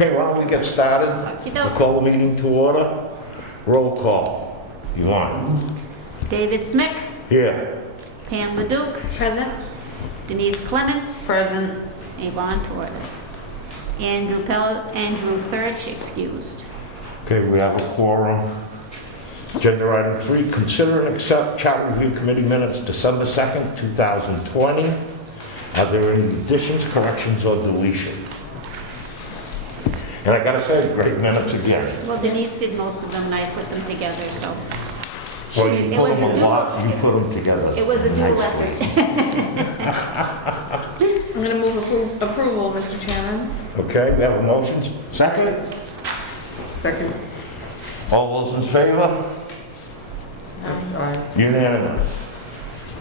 Okay, why don't we get started? Okey-doke. We'll call the meeting to order. Roll call. Yvonne? David Smick, Here. Pam Leduc, present. Denise Clements, present. Yvonne Torres. Andrew Thurch, excused. Okay, we have a quorum. Agenda item 3, consider and accept Charter Review Committee minutes December 2nd, 2020. Are there any additions, corrections, or deletion? And I gotta say, great minutes again. Well, Denise did most of them and I put them together, so. Well, you It put was them a a dual- lot, you put them together. It was a dual nicely. effort. I'm going to move approval, Mr. Chairman. Okay, we have a motion. Second? Second. All those in favor? Unanimous.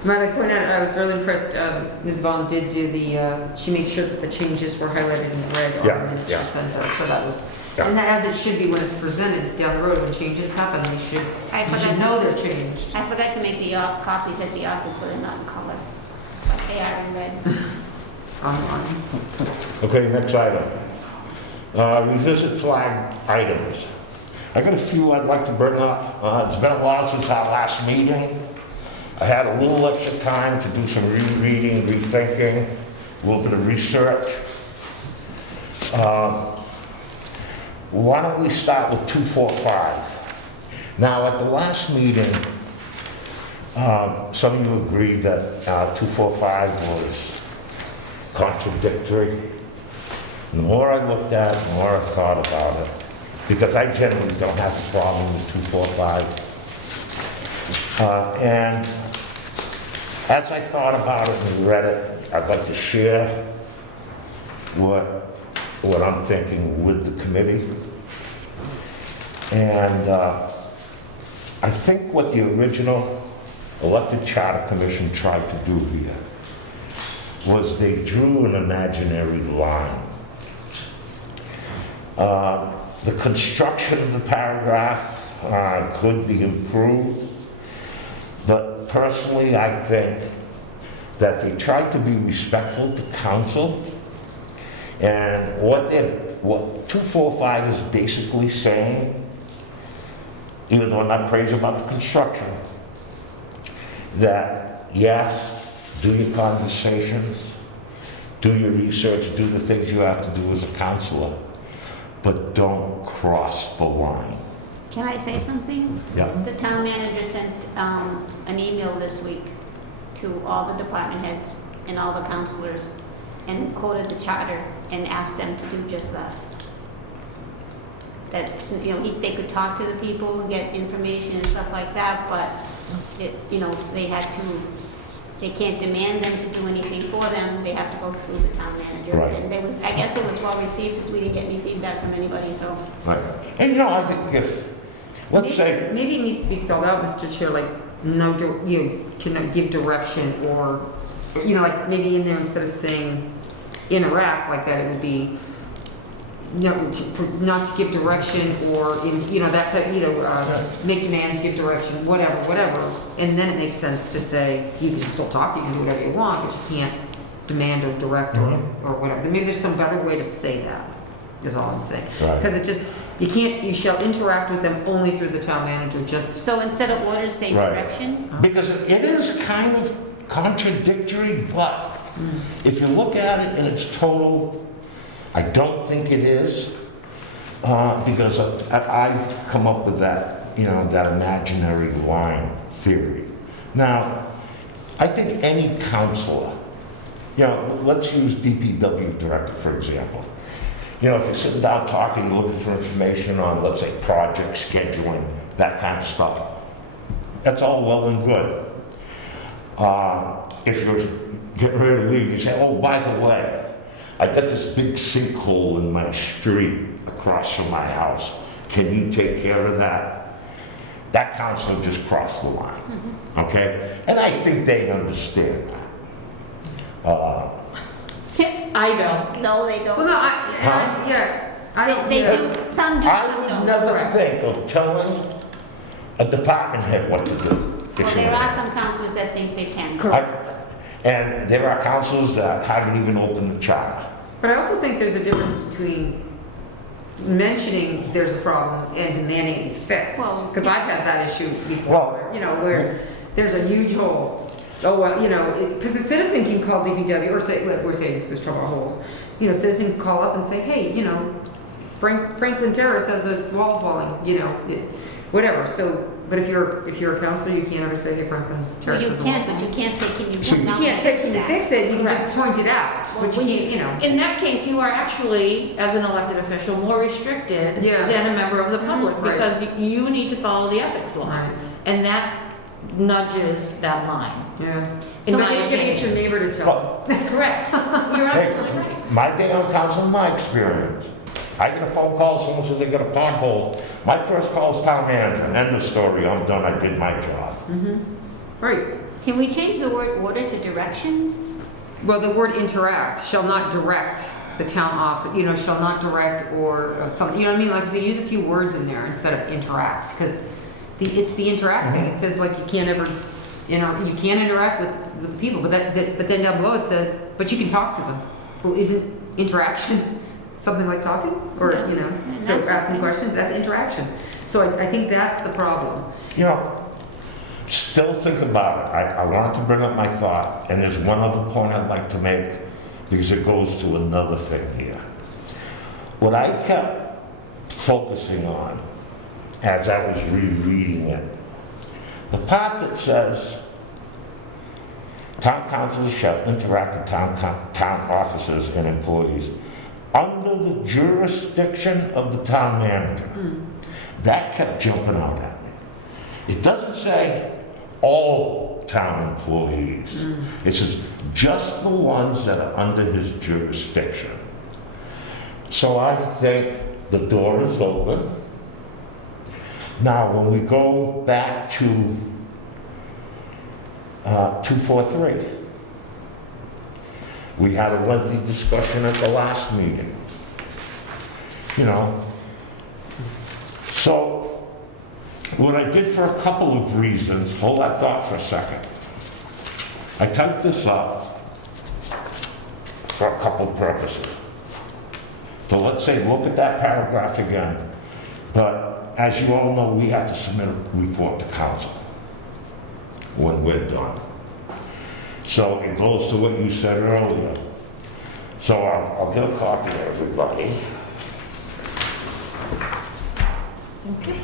Might I point out, I was really impressed, Ms. Vaughn did do the, she made sure that the changes were highlighted in red on Yeah, the minutes yeah. she sent us, so that was, Yeah. and as it should be when it's presented down the road, when changes happen, you should know they're changed. I forgot to make the copies at the office so they're not in color, but they are in red. Okay, next item. Revisit flag items. I got a few I'd like to bring up. It's been a while since our last meeting. I had a little extra time to do some rereading, rethinking, a little bit of research. Why don't we start with 245? Now, at the last meeting, some of you agreed that 245 was contradictory. The more I looked at it, the more I thought about it, because I generally don't have a problem with 245. And as I thought about it and read it, I'd like to share what I'm thinking with the committee. And I think what the original elected charter commission tried to do here was they drew an imaginary line. The construction of the paragraph could be improved, but personally I think that they tried to be respectful to council, and what 245 is basically saying, even though I'm not crazy about the construction, that yes, do your conversations, do your research, do the things you have to do as a counselor, but don't cross the line. Can I say something? Yeah. The town manager sent an email this week to all the department heads and all the counselors and quoted the charter and asked them to do just that. That, you know, they could talk to the people and get information and stuff like that, but they can't demand them to do anything for them. They have to go through the town manager. Right. And I guess it was well received because we didn't get any feedback from anybody, so. Right. And I think if, let's say, Maybe it needs to be spelled out, Mr. Chair, like, no, you cannot give direction, or, like, maybe in there, instead of saying interact like that, it would be, not to give direction, or, that type, make demands, give direction, whatever. And then it makes sense to say, you can still talk, you can do whatever you want, but you can't demand or direct or whatever. Maybe there's some better way to say that, is all I'm saying. Right. Because it just, you shall interact with them only through the town manager, just. So instead of orders, say Right. direction? because it is kind of contradictory, but if you look at it in its total, I don't think it is, because I've come up with that, that imaginary line theory. Now, I think any counselor, let's use DPW director, for example. If you're sitting down talking, you're looking for information on, let's say, project scheduling, that kind of stuff, that's all well and good. If you're getting ready to leave, you say, oh, by the way, I got this big sinkhole in my street across from my house. Can you take care of that? That counselor just crossed the line, okay? And I think they understand that. I don't. No, they don't. Well, no, They do, some do, I some would don't. never Correct. think of telling a department head what to do. Well, there are some counselors that think they can. And there are councils that haven't even opened the charter. But I also think there's a difference between mentioning there's a problem and demanding it be fixed. Well- Because I've had that issue before, Well- where there's a huge hole. Oh, well, because a citizen can call DPW or say, we're saying there's trouble with holes. A citizen can call up and say, hey, Franklin Terrace has a wall falling, whatever. So, but if you're a counselor, you can't ever say, hey, Franklin Well, Terrace you has a wall can, but falling. you can't say, can you So come you down You and can't fix that? fix it, you can just Correct. point it out, Well, but you can't, In that case, you are actually, as an elected official, more restricted Yeah. than a member of the public Right. because you need to follow the ethics law. Right. And that nudges that line. Yeah. In So my you should get your opinion. neighbor to tell. Correct. You're Hey, absolutely right. my day on council, my experience. I get a phone call, someone says they got a pothole. My first call is town manager, end of story, I'm done, I did my job. Right. Can we change the word order to directions? Well, the word interact shall not direct the town office, shall not direct or something, you know what I mean? Like, so use a few words in there instead of interact, because it's the interact thing. It says like you can't ever, you can't interact with the people, but then down below it says, but you can talk to them. Well, isn't interaction something like talking? Or, so That's asking okay. questions, that's interaction. So I think that's the problem. Still think about it. I wanted to bring up my thought, and there's one other point I'd like to make, because it goes to another thing here. What I kept focusing on as I was rereading it, the part that says, town councilors shall interact with town officers and employees under the jurisdiction of the town manager. That kept jumping out at me. It doesn't say all town employees. It says just the ones that are under his jurisdiction. So I think the door is open. Now, when we go back to 243, we had a lengthy discussion at the last meeting. So what I did for a couple of reasons, hold that thought for a second. I typed this up for a couple purposes. So let's say, look at that paragraph again. But as you all know, we have to submit a report to council when we're done. So it goes to what you said earlier. So I'll get a copy to everybody. Okay.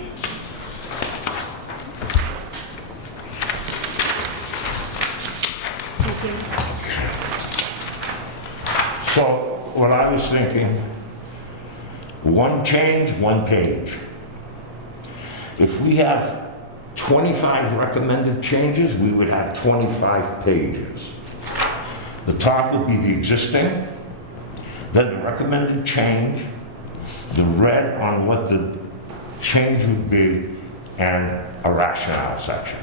So what I was thinking, one change, one page. If we have 25 recommended changes, we would have 25 pages. The top would be the existing, then the recommended change, the red on what the change would be, and a rationale section.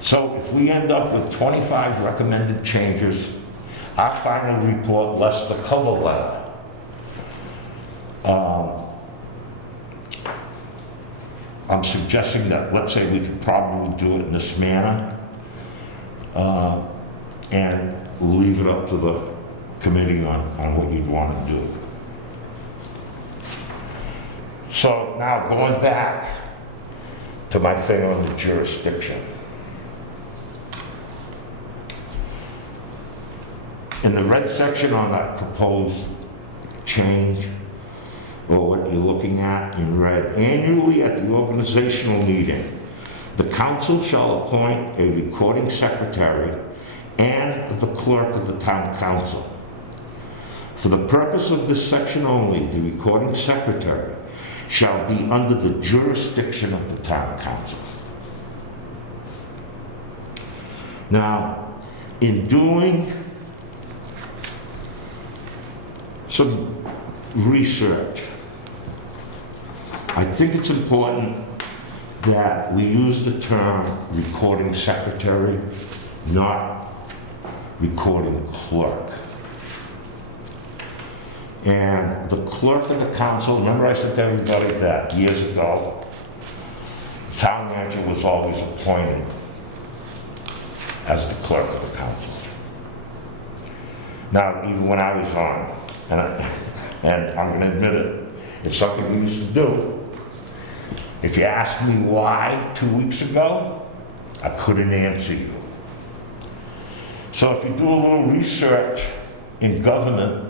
So if we end up with 25 recommended changes, our final report less the cover letter. I'm suggesting that, let's say, we could probably do it in this manner and leave it up to the committee on what you'd want to do. So now going back to my thing on the jurisdiction. In the red section on that proposed change, or what you're looking at in red, annually at the organizational meeting, the council shall appoint a recording secretary and the clerk of the town council. For the purpose of this section only, the recording secretary shall be under the jurisdiction of the town council. Now, in doing some research, I think it's important that we use the term recording secretary, not recording clerk. And the clerk of the council, remember I said to everybody that years ago, the town manager was always appointed as the clerk of the council. Now, even when I was on, and I'm going to admit it, It's something we used to do. If you asked me why 2 weeks ago, I couldn't answer you. So if you do a little research in government,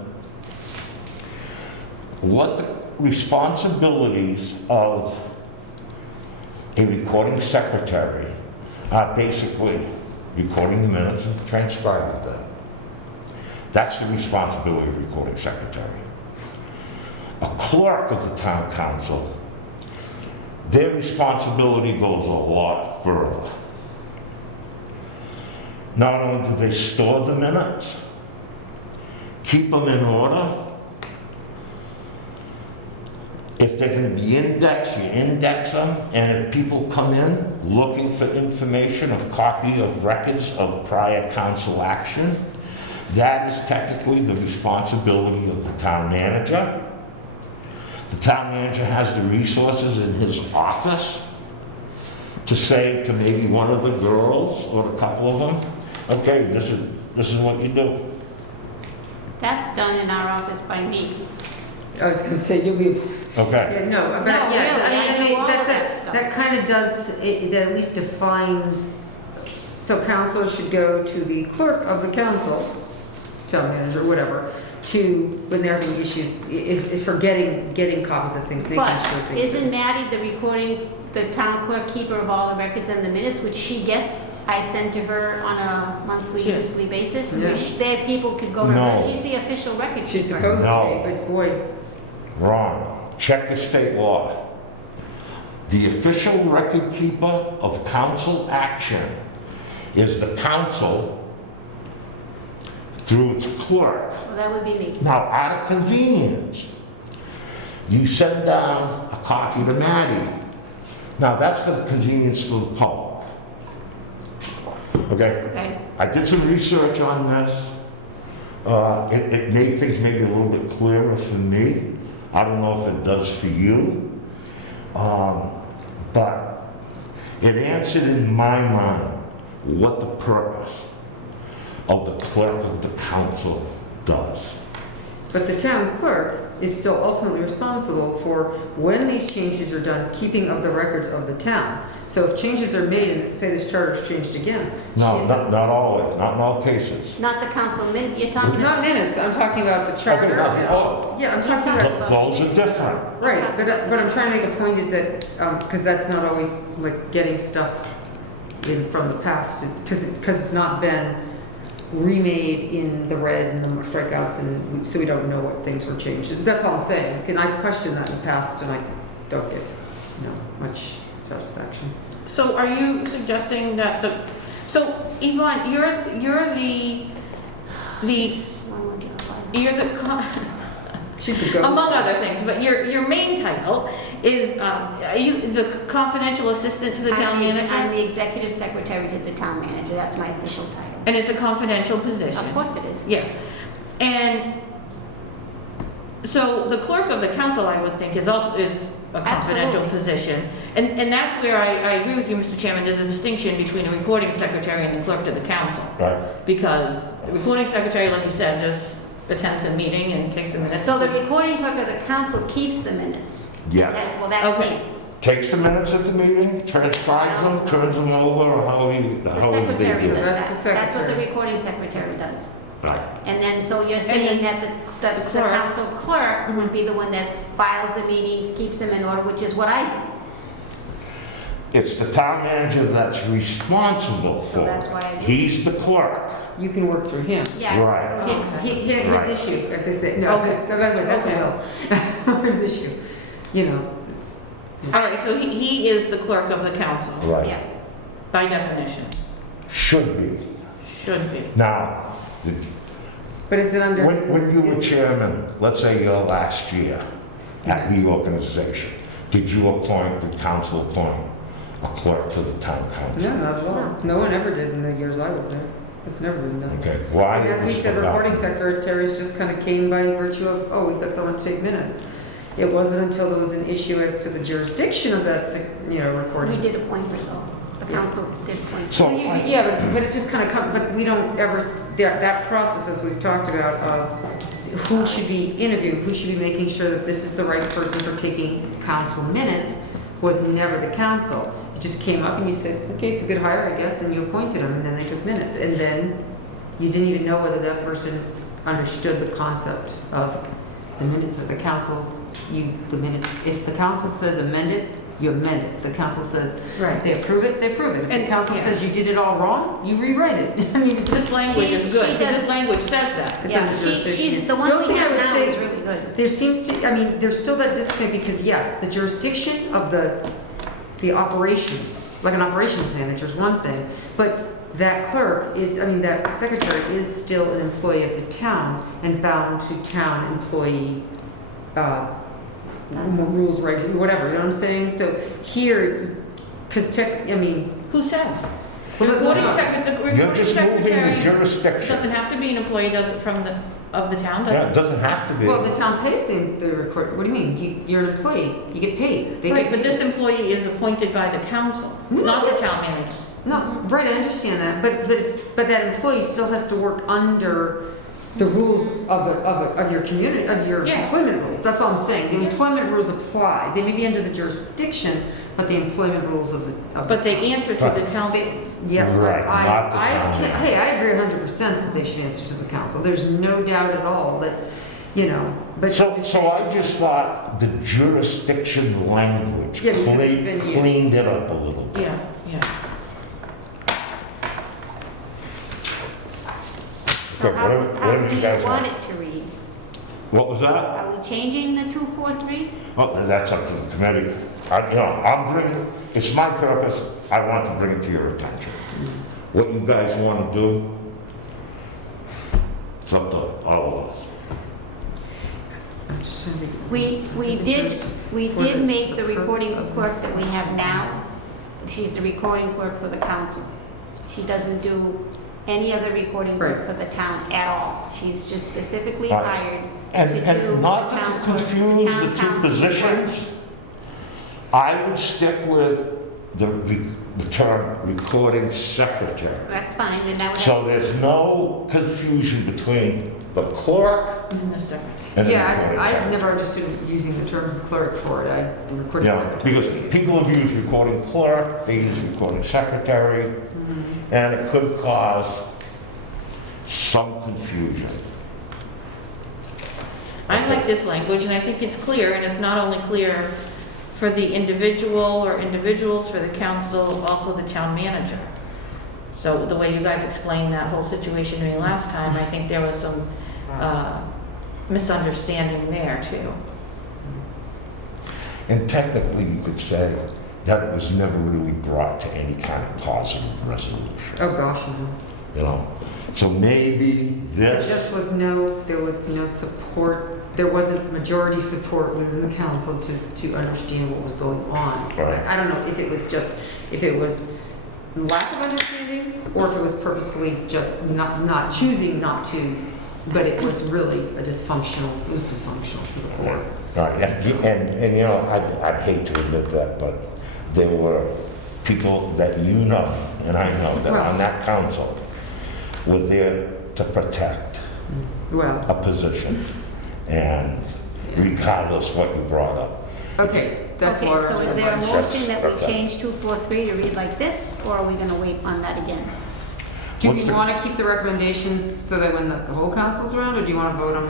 what the responsibilities of a recording secretary are basically recording the minutes and transcribing them. That's the responsibility of a recording secretary. A clerk of the town council, their responsibility goes a lot further. Not only do they store the minutes, keep them in order. If they're going to be indexed, you index them, and if people come in looking for information, a copy of records of prior council action, that is technically the responsibility of the town manager. The town manager has the resources in his office to say to maybe one of the girls or a couple of them, okay, this is what you do. That's done in our office by me. I was gonna say, you'll be, Okay. yeah, no, but No, yeah, really, I do all that's of that it. stuff. That kind of does, that at least defines, so council should go to the clerk of the council, town manager, whatever, to, when they're having issues, if for getting copies of things, making sure But things. isn't Maddie the recording, the town clerk keeper of all the records and the minutes, which she gets, I send to her on a monthly, Sure. weekly basis? Yeah. Which there people could go to No. her, she's the official record She's keeper. supposed to No. be, but boy, Wrong. Check the state law. The official record keeper of council action is the council through its clerk. Well, that would be me. Now, out of convenience, you send down a copy to Maddie. Now, that's for the convenience of the public. Okay? Okay, I did some research on this. It made things maybe a little bit clearer for me. I don't know if it does for you. But it answered in my mind what the purpose of the clerk of the council does. but the town clerk is still ultimately responsible for when these changes are done, keeping of the records of the town. So if changes are made, and say this charter's changed again. No, she's- not all, not in all cases. not the council minute, you're talking Not about. minutes, I'm talking about the charter. Okay, not all. Yeah, I'm She's talking talking about, about- Those are different. right, but I'm trying to make a point is that, because that's not always like getting stuff in from the past, because it's not been remade in the red and the strikeouts, and so we don't know what things were changed. That's all I'm saying, and I've questioned that in the past, and I don't get, much satisfaction. So are you suggesting that so Yvonne, you're the, She's the go. among other things, but your main title is, are you the confidential assistant to the town I'm manager? the executive secretary to the town manager, that's my official title. And it's a confidential position? Of course it is. Yeah. And so the clerk of the council, I would think, is a confidential Absolutely. position. And that's where I agree with you, Mr. Chairman, there's a distinction between a recording secretary and the clerk to the council. Right. Because the recording secretary, like you said, just attends a meeting and takes a minute. So the recording clerk of the council keeps the minutes? Yes. Yes, well, that's Okay. me. Takes the minutes at the meeting, transcribes them, turns them over, or The however they secretary do does it. That's that. the That's what the secretary. recording secretary does. Right. And then, so you're saying that the clerk. council clerk would be the one that files the meetings, keeps them in order, which is what I do. It's the town manager that's responsible So for that's why I it. do. He's the clerk. You can work through him. Yeah. Right. His- Right. His issue, as they say. No, Okay. that's Okay. a no. His issue. It's. All right, so he is the clerk of the council, Right. Yeah. by definition. Should be. Should be. Now, But is it under? when you were is- chairman, let's say your last year at reorganization, did you appoint, did council appoint a clerk to the town council? No, not at all. No one ever did in the years I was there. It's never been done. Okay, why? And as we was said, forgotten? recording secretaries just kind of came by virtue of, oh, we've got someone to take minutes. It wasn't until there was an issue as to the jurisdiction of that, We recording. did appoint her though. The council did appoint. So, Yeah, but it just kind of come, but we don't ever, that process, as we've talked about, who should be interviewing, who should be making sure that this is the right person for taking council minutes was never the council. It just came up and you said, okay, it's a good hire, I guess, and you appointed them, and then they took minutes. And then you didn't even know whether that person understood the concept of the minutes of the councils. The minutes, if the council says amend it, you amend it. If the council says Right. they approve it, they approve it. If the And- council yeah. says you did it all wrong, you rewrite it. I mean, it's This language She- is good, she because does- this language says that. It's Yeah, under she's, jurisdiction. the The one only we thing I have would now say- is really good. There seems to, I mean, there's still that disconnect because yes, the jurisdiction of the operations, like an operations manager is one thing, but that clerk is, I mean, that secretary is still an employee of the town and bound to town employee, rules, regs, whatever, you know what I'm saying? So here, because I mean, Who says? The Well, recording no. secretary, You're just moving the doesn't jurisdiction. have to be an employee, does it, of the town, does Yeah, it? it doesn't have to be. well, the town pays the record, what do you mean? You're an employee, you get paid. They Right, get but paid. this employee is appointed by the council, not the town manager. No, right, I understand that, but that employee still has to work under the rules of your community, of your Yeah. employment rules. That's all I'm saying. The Yeah. employment rules apply. They may be under the jurisdiction, but the employment rules of the. But they answer to the council. Yeah, Right, not the town. Hey, I agree 100% that they should answer to the council. There's no doubt at all that, you know, but. So I just thought the jurisdiction language Yeah, because it's been used. cleaned it up a little bit. Yeah, yeah. So Okay, how whatever do you you guys want want. it to read? What was that? Are we changing the 243? Oh, that's up to the committee. It's my purpose, I want to bring it to your attention. What you guys want to do, it's up to all of us. I'm just trying to think. We did make the recording clerk that we have now, she's the recording clerk for the council. She doesn't do any other recording clerk Right. for the town at all. She's just specifically Right. hired to do And not the to town clerk, confuse town the two council positions, I would stick with the term recording secretary. work. That's fine, then that would So have, there's no confusion between the clerk And the secretary. and the Yeah, recording I've secretary. never understood using the term clerk for it. The recording Yeah, secretary. because people have used recording clerk, they use recording secretary, Mm-hmm. and it could cause some confusion. I like this language, and I think it's clear, and it's not only clear for the individual or individuals, for the council, also the town manager. So the way you guys explained that whole situation to me last time, I think there was some misunderstanding there too. And technically, you could say that it was never really brought to any kind of positive resolution, Oh, gosh, no. you know? So maybe There this, just was there was no support, there wasn't majority support within the council to understand what was going on. Right. I don't know if it was lack of understanding, or if it was purposefully just not choosing not to, but it was really it was dysfunctional to the board. right, and you know, I'd hate to admit that, but there were people that you know, and I know, that on that council were there to protect Well, a position, and regardless what you brought up. okay, that's okay, water. so is under the there a bridge. motion that we Okay. change 243 to read like this, or are we gonna wait on that again? Do What's we the- want to keep the recommendations so that when the whole council's around, or do you want to vote on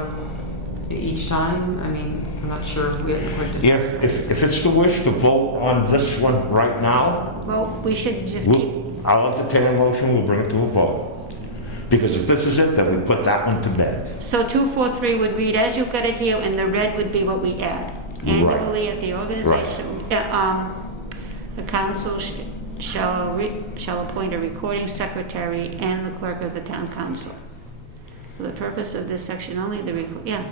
it each time? I mean, I'm not sure, we haven't quite decided. If it's the wish to vote on this one right now, Well, we should just keep, I'll entertain a motion, we'll bring it to a vote. Because if this is it, then we put that one to bed. so 243 would read as you've got it here, and the red would be what we add. Annually at the organization, the council shall appoint a recording secretary and the clerk of the town council. For the purpose of this section only, yeah.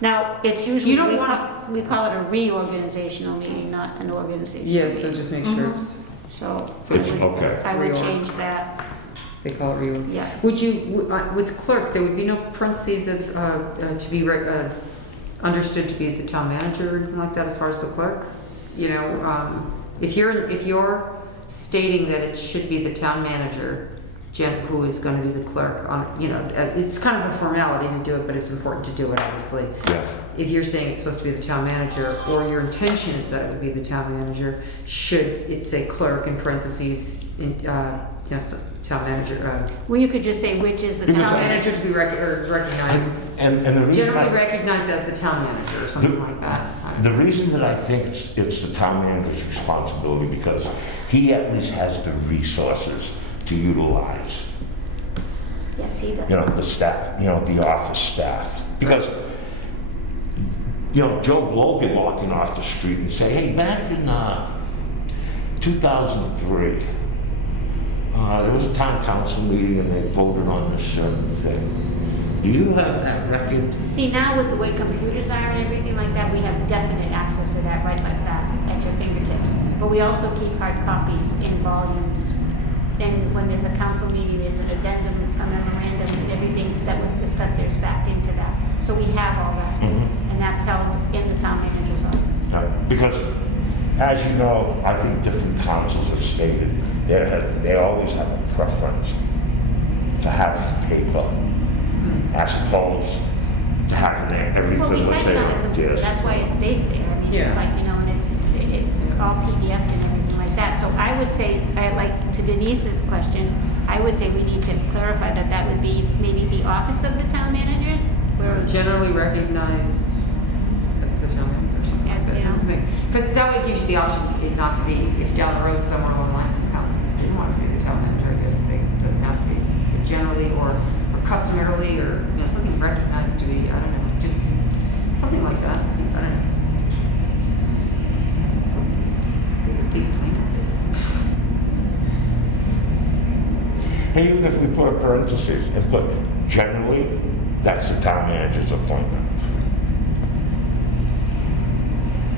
Now, it's usually, You don't we call it a reorganizational meeting, not an organizational Yes, so meeting. just make sure it's, So So It's okay. I would Reorg. change that, they call it reorg. yeah. Would you, with clerk, there would be no parentheses of, to be understood to be the town manager or anything like that as far as the clerk? You know, if you're stating that it should be the town manager, who is going to be the clerk on, it's kind of a formality to do it, but it's important to do it, obviously. Yeah. If you're saying it's supposed to be the town manager, or your intention is that it would be the town manager, should it say clerk in parentheses, town manager, Well, you could just say which is the Because town town manager. manager to be recognized, And the reason generally I, recognized as the town manager, or something like that. the reason that I think it's the town manager's responsibility, because he at least has the resources to utilize, Yes, he does. the staff, the office staff. Because, Joe Blow can walk in off the street and say, hey, back in 2003, there was a town council meeting and they voted on this certain thing. Do you have that record? See, now with the way computers are and everything like that, we have definite access to that right like that at your fingertips. But we also keep hard copies in volumes. And when there's a council meeting, there's an addendum, a memorandum, and everything that was discussed there is backed into that. So we have all that. Mhm. And that's held in the town manager's office. Because, as you know, I think different councils have stated they always have a preference for having paper as opposed to having Well, we everything, let's type say, it on the like computer, this. that's why it stays there. I mean, Yeah. it's like, and it's all PDF and everything like that. So I would say, to Denise's question, I would say we need to clarify that would be maybe the office of the town manager, where, Generally recognized as the town manager or something like that. Yeah. Because that way it gives you the option it not to be, if down the road someone along the lines of council didn't want it to be the town manager, I guess it doesn't have to be. But generally or customarily or, something recognized to be, I don't know, just something like that. I don't know. Big thing. And even if we put a parenthesis and put generally, that's the town manager's appointment.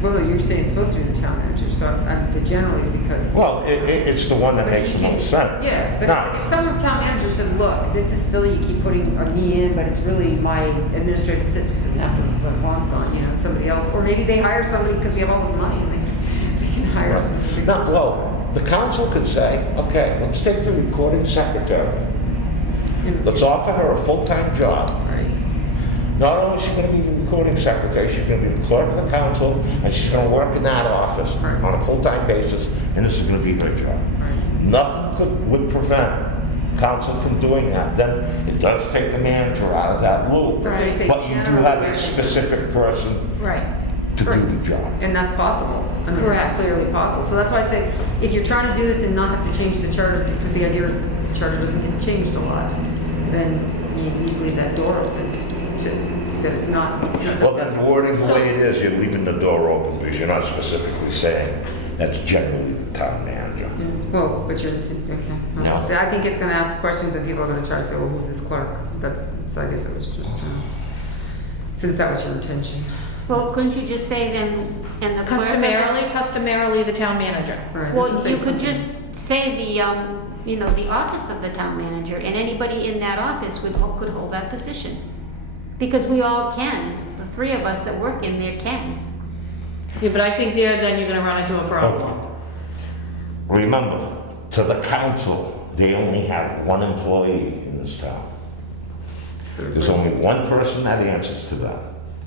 Well, you're saying it's supposed to be the town manager, so but generally because. Well, it's the one that But makes he the most can't- sense. Yeah, but Now- if some town manager said, look, this is silly, you keep putting a me in, but it's really my administrative assistant after Juan's gone, and somebody else, or maybe they hire somebody because we have all this money and they can hire some specific No, person. well, the council could say, okay, let's take the recording secretary. Let's offer her a full-time job. Right, Not only is she going to be the recording secretary, she's going to be the clerk of the council, and she's going to work in that office Right. on a full-time basis, and this is going to be her job. right. Nothing would prevent council from doing that. Then it does take the manager out of that loop. That's why you say But you do generally have a recognized. specific person Right. to do the job. And that's possible. I mean, Correct. that's clearly possible. So that's why I say, if you're trying to do this and not have to change the charter, because the idea is the charter doesn't get changed a lot, then you need to leave that door open to, that it's not. Well, then wording the way it is, you're leaving the door open because you're not specifically saying that's generally the town manager. Yeah. Well, but you're, okay. Well, No. I think it's gonna ask questions and people are gonna try to say, well, who's this clerk? So I guess it was just, since that was your intention. well, couldn't you just say then, and the clerk of the- Customarily the town manager. Right, this Well, will say you could something. just say the office of the town manager, and anybody in that office could hold that position. Because we all can, the three of us that work in there can. Yeah, but I think then you're gonna run into a problem. Remember, to the council, they only have one employee in this town. So There's only one person that answers to them,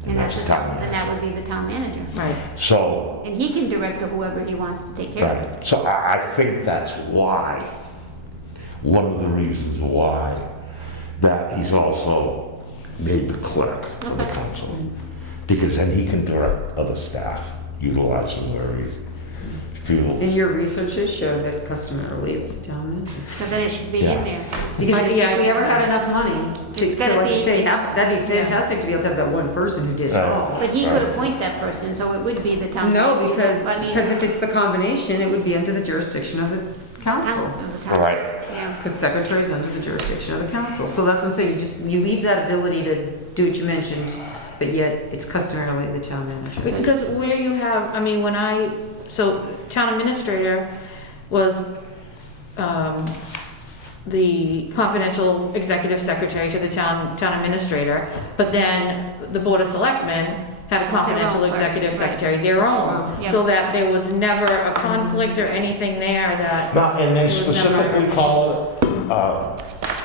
And and that's the town then manager. that would be the town manager. Right. So, And he can direct whoever he wants to take care of it. right, so I think that's why, one of the reasons why, that he's also made the clerk of the Okay. council. Because then he can direct other staff, utilize them where he And feels. your researches show that customarily it's the town manager. So then it should be Yeah. in there. Because I- if yeah, I we think ever so. had enough money to It's gotta like you be- say, that'd be fantastic to be able to have that one person who did it Right. all. But he could Right. appoint that person, so it would be the town. No, manager. because, I mean, if it's the combination, it would be under the jurisdiction of the council. of the All town. right, Yeah. Because secretary is under the jurisdiction of the council. So that's what I'm saying, you leave that ability to do what you mentioned, but yet it's customarily the town manager. Because where you have, I mean, so town administrator was the confidential executive secretary to the town administrator, but then the board of selectmen had a confidential Their own, executive right. secretary, their own, Yeah. so that there was never a conflict or anything there that. now, and they was never- specifically call it,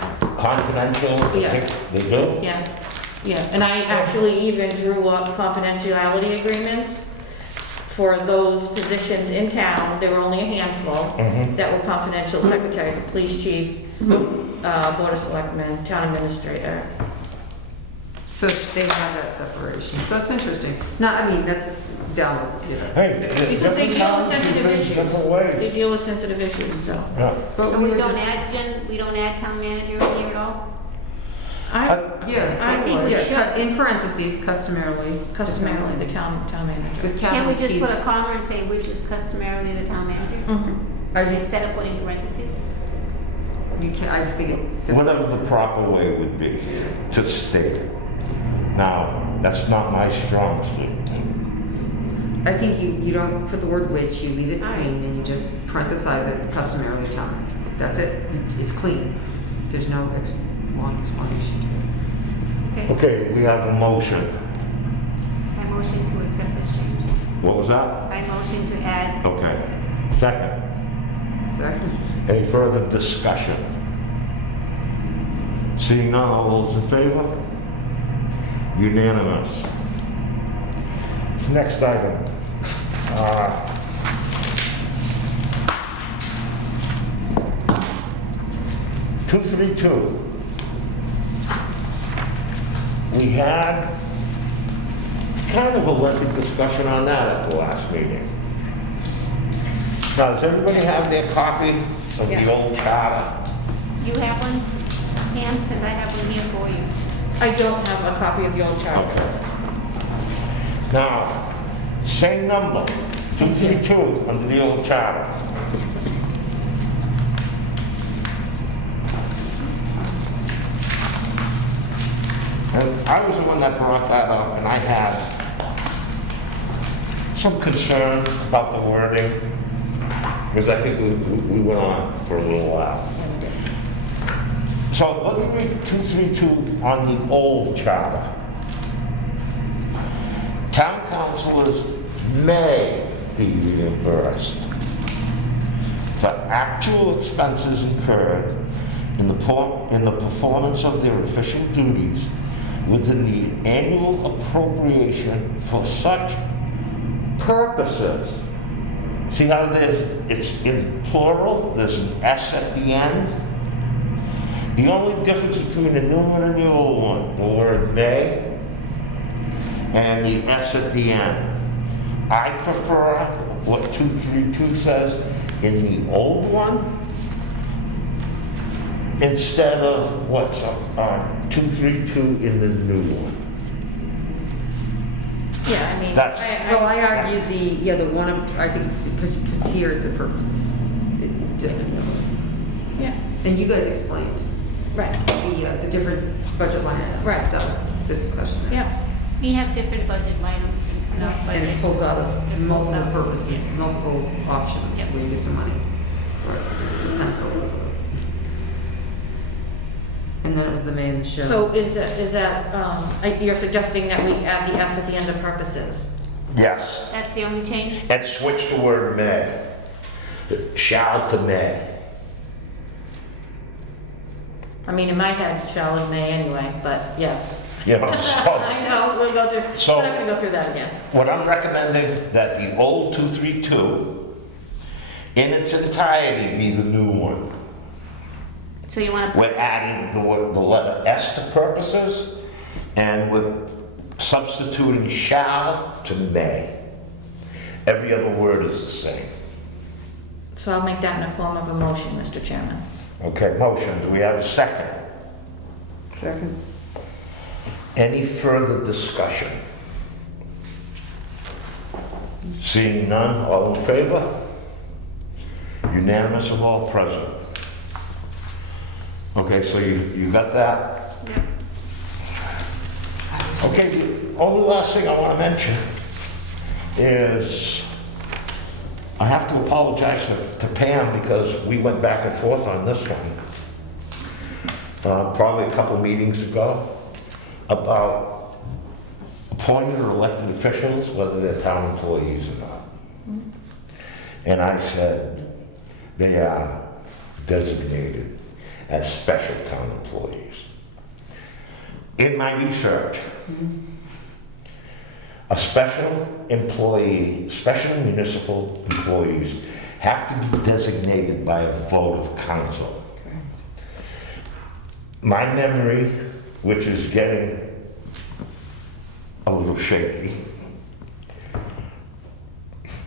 confidential? Yes. They do? Yeah, yeah, and I actually even drew up confidentiality agreements for those positions in town. There were only a handful that were confidential: secretaries, police chief, board of selectmen, town administrator. So they have that separation. So that's interesting. No, I mean, that's down, Hey, Because they different deal with towns do sensitive things issues. different They ways. deal with sensitive issues, so. Yeah. But So we we were don't just, add town manager in here at all? yeah. I think we yeah, should. In parentheses, customarily. Customarily, the town manager. With Can't we capital just put a T's. comma and say which is customarily the town manager? I just, Instead of putting parentheses? you can't, I just think it. Whatever the proper way would be to state it. Now, that's not my strong suit. I think you don't put the word which, you leave it All right. clean, and you just parenthesize it customarily town. That's it. It's clean. There's no long explanation. Okay. Okay, we have a motion. I motion to accept this change. What was that? I motion to add, Okay. Second. Second. Any further discussion? Seeing none, all those in favor? Unanimous. Next item. 232. We had kind of a lengthy discussion on that at the last meeting. Now, does everybody have their copy of Yeah. the old charter? you have one, Pam? Because I have one here for you. I don't have a copy of the old charter. Okay. Now, same number, 232 under the old charter. And I was the one that brought that up, and I had some concerns about the wording, because I think we went on for a little while. So let me read 232 on the old charter. Town councilors may be reimbursed for actual expenses incurred in the performance of their official duties within the annual appropriation for such purposes. See how it's in plural, there's an S at the end? The only difference between the new one and the old one, the word may and the S at the end. I prefer what 232 says in the old one instead of what's 232 in the new one. Yeah, I mean, That's- Well, I argued the one, I think, because here it's a purposes. yeah, And you guys explained right, the different budget line items. Right. That was the discussion. yeah. We have different budget items. And it pulls out of It pulls multiple out. purposes, multiple options Yep. where you get the money. Pencil. And then it was the may and the shall. So is that, you're suggesting that we add the S at the end of purposes? Yes, That's the only change? and switch the word may. Shall to may. I mean, in my head, shall and may anyway, but yes. You know, so I know, we'll go through, So- we're not gonna go through that again. what I'm recommending that the old 232 in its entirety be the new one. So you want to We're adding the letter S to purposes, and we're substituting shall to may. Every other word is the same. So I'll make that in the form of a motion, Mr. Chairman. Okay, motion, do we have a second? Second. Any further discussion? Seeing none, all in favor? Unanimous of all present. Okay, so you got that? Yep. Okay, the only last thing I want to mention is I have to apologize to Pam because we went back and forth on this one. Probably a couple meetings ago about appointed or elected officials, whether they're town employees or not. And I said, they are designated. as special town employees. In my research, a special employee, special municipal employees have to be designated by a vote of council. My memory, which is getting a little shaky,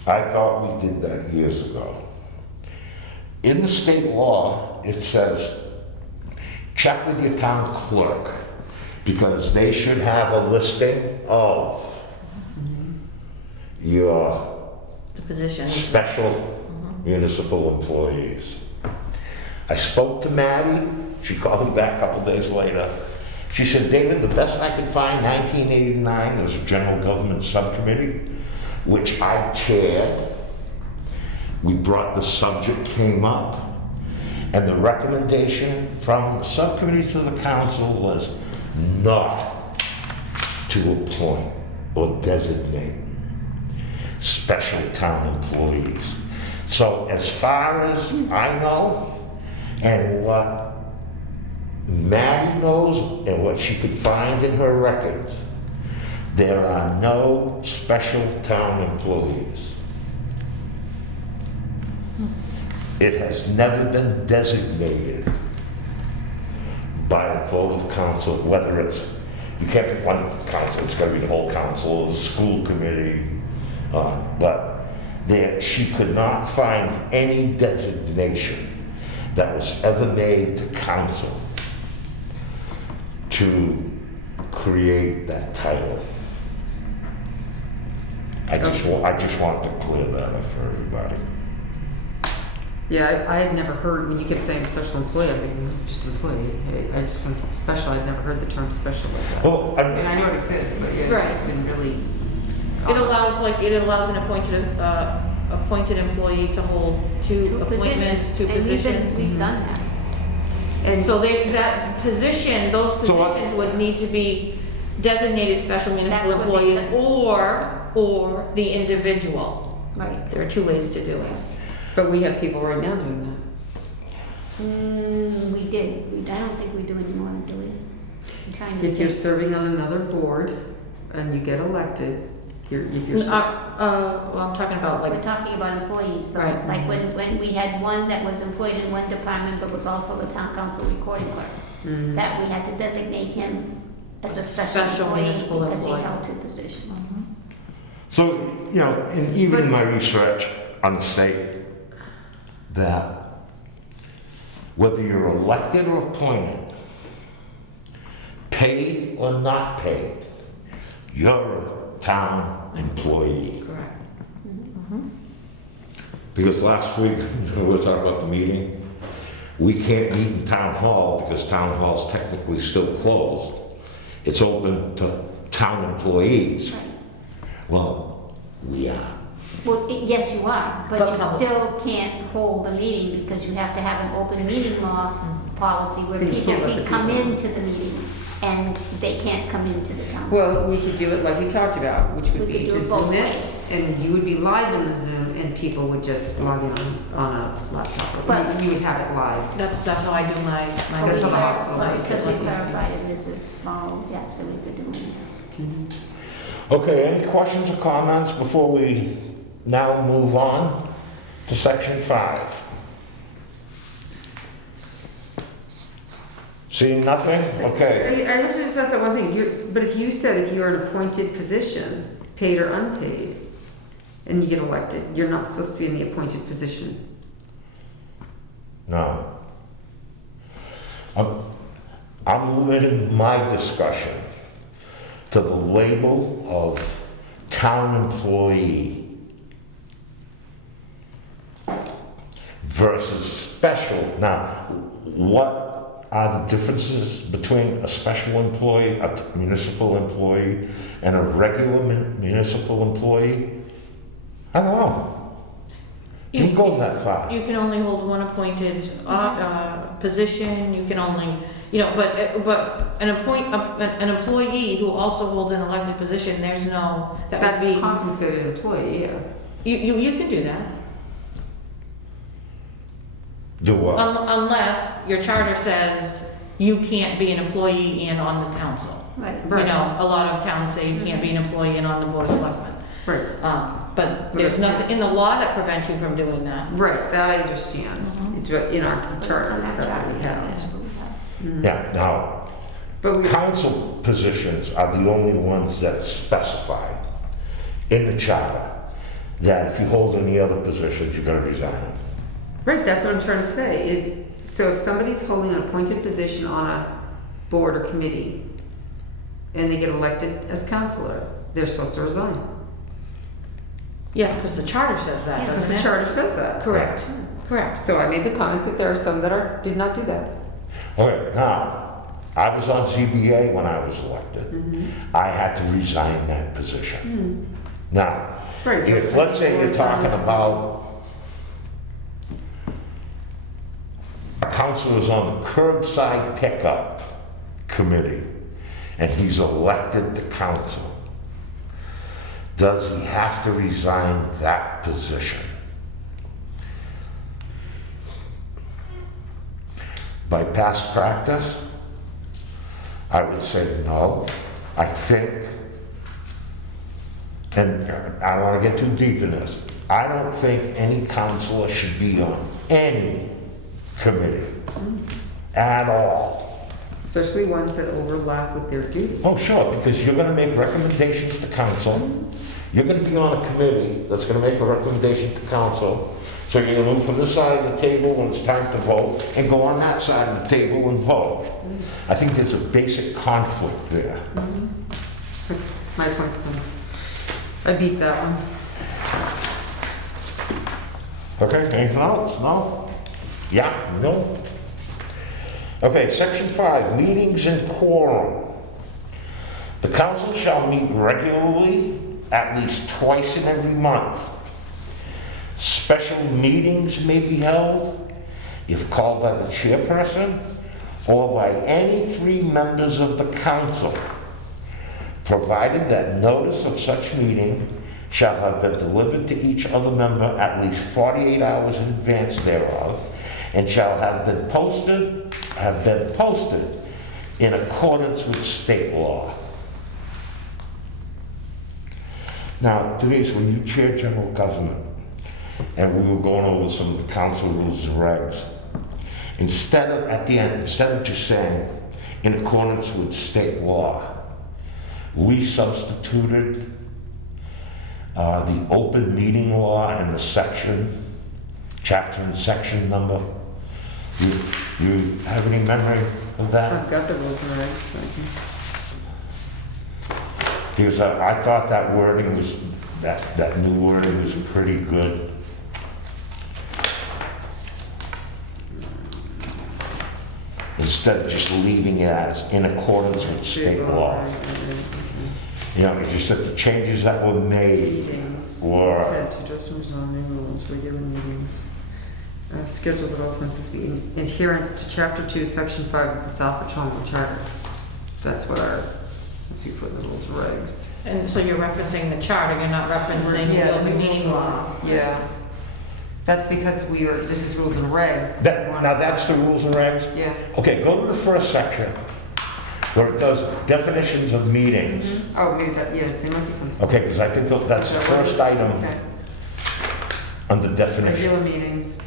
I thought we did that years ago. In the state law, it says, check with your town clerk, because they should have a listing of your The position. special municipal employees. I spoke to Maddie. She called me back a couple days later. She said, David, the best I could find, 1989, there was a general government subcommittee, which I chaired. We brought the subject, came up, and the recommendation from the subcommittee to the council was not to appoint or designate special town employees. So as far as I know, and what Maddie knows, and what she could find in her records, there are no special town employees. It has never been designated by a vote of council, whether it's, you can't pick one council, it's gotta be the whole council or the school committee, but there, she could not find any designation that was ever made to council to create that title. I just want to clear that up for everybody. Yeah, I had never heard, when you kept saying special employee, I'm thinking just employee. I just think special, I'd never heard the term special like that. Well, I mean, I know it exists, but yeah, it Right. just didn't really. It allows an appointed employee to hold two appointments, two positions. We've done that. And so that position, those So what- positions would need to be designated special municipal That's what they employees did. or the individual. Right. There are two ways to do it. But we have people right now doing We did. I don't think we do anymore, do we? I'm trying that. to If you're think. serving on another board and you get elected, if you're. Well, I'm talking about We're like, talking about employees, though. Right. Like when we had one that was employed in one department but was also the town council recording clerk. Mhm. That we had to designate him as a special Special employee municipal because he employee. held two positions. So, you know, and even in my research on the state, that whether you're elected or appointed, paid or not paid, you're a town employee. correct. Because last week, we were talking about the meeting, we can't meet in town hall because town hall's technically still closed. It's open to town employees. Right. Well, we are. Well, yes, you are, but But you public. still can't hold a meeting because you have to have an open meeting law policy where And you people can't let can the come people- into the meeting and they can't come into the town. Well, we could do it like we talked about, which would We be could do to it both Zoom it, ways. and you would be live in the Zoom, and people would just log in on a laptop. But- You would have it live. That's how I do my. But That's we on the clar- hospital. but because we Like this. clarified it, this is small Jackson, we could do it. Okay, any questions or comments before we now move on to section 5? Seeing nothing? Okay. I have to just ask that one thing, but if you said if you're an appointed position, paid or unpaid, and you get elected, you're not supposed to be in the appointed position. No. I'm limiting my discussion to the label of town employee versus special. Now, what are the differences between a special employee, a municipal employee, and a regular municipal employee? I don't know. Didn't go that far. You can only hold one appointed position, you can only, but an employee who also holds an elected position, there's no, that That's would a be, compensated employee, yeah. you can do that. Do what? Unless your charter says you can't be an employee and on the council. Right. You know, a lot of towns say you can't be an employee and on the board of selectmen. Right. But there's That's nothing in the law that prevents you from doing that. Right, that I understand. It's what, in our charter, that's what we have. Yeah, now, But we, council positions are the only ones that specify in the charter that if you hold any other positions, you're gonna resign. right, that's what I'm trying to say, is, so if somebody's holding an appointed position on a board or committee, and they get elected as councilor, they're supposed to resign. Yes, because the charter says that, Because doesn't the it? charter says that. Correct, correct. So I made the comment that there are some that did not do that. Okay, now, I was on ZBA when I was elected. I had to resign that position. Now, Right. if, let's say you're talking about a councilor's on the curbside pickup committee, and he's elected to council, does he have to resign that position? By past practice, I would say no. I think, and I don't want to get too deep in this, I don't think any councilor should be on any committee at all. Especially ones that overlap with their duties. Oh, sure, because you're gonna make recommendations to council. You're gonna be on a committee that's gonna make a recommendation to council. So you're gonna move from this side of the table when it's time to vote and go on that side of the table and vote. I think there's a basic conflict there. My point's coming. I beat that one. Okay, anything else? No? Yeah, no? Okay, section 5, meetings and quorum. The council shall meet regularly, at least twice in every month. Special meetings may be held if called by the chairperson or by any 3 members of the council, provided that notice of such meeting shall have been delivered to each other member at least 48 hours in advance thereof, and shall have been posted in accordance with state law. Now, Denise, when you chaired general government, and we were going over some of the council rules and regs, instead of just saying in accordance with state law, we substituted the open meeting law and the section, chapter and section number. You have any memory of that? I've got the rules and regs. So Because I thought that wording was, that new wording was pretty good. Instead of just leaving it as in accordance with state law. You know, it's just that the changes that were made Meetings. were, To address some zoning rules, regular meetings. Scheduled at all times must be in adherence to Chapter 2, Section 5 of the South Petroleum Charter. That's what we put in the rules and regs. And so you're referencing the charter, you're not referencing the open meeting law. Yeah. That's because this is rules and regs. now that's the rules and regs? Yeah. Okay, go to the first section, where it does definitions of meetings. Oh, maybe there might be something. Okay, because I think that's the first item Okay. under definition. Regular meetings.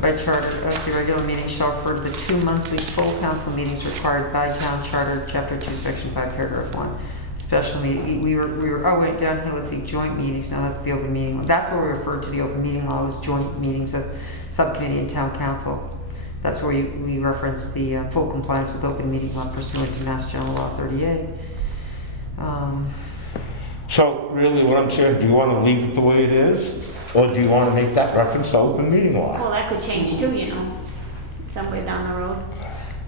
By charter, regular meetings shall refer to the 2 monthly full council meetings required by town charter, chapter 2, section 5, paragraph 1. Special meeting, we were, oh wait, down here, let's see, joint meetings, now that's the open meeting law. That's where we referred to the open meeting law, was joint meetings of subcommittee and town council. That's where we referenced the full compliance with open meeting law pursuant to Mass General Law 38. So really what I'm saying, do you want to leave it the way it is? Or do you want to make that reference to open meeting law? Well, that could change too, you know, somewhere down the road.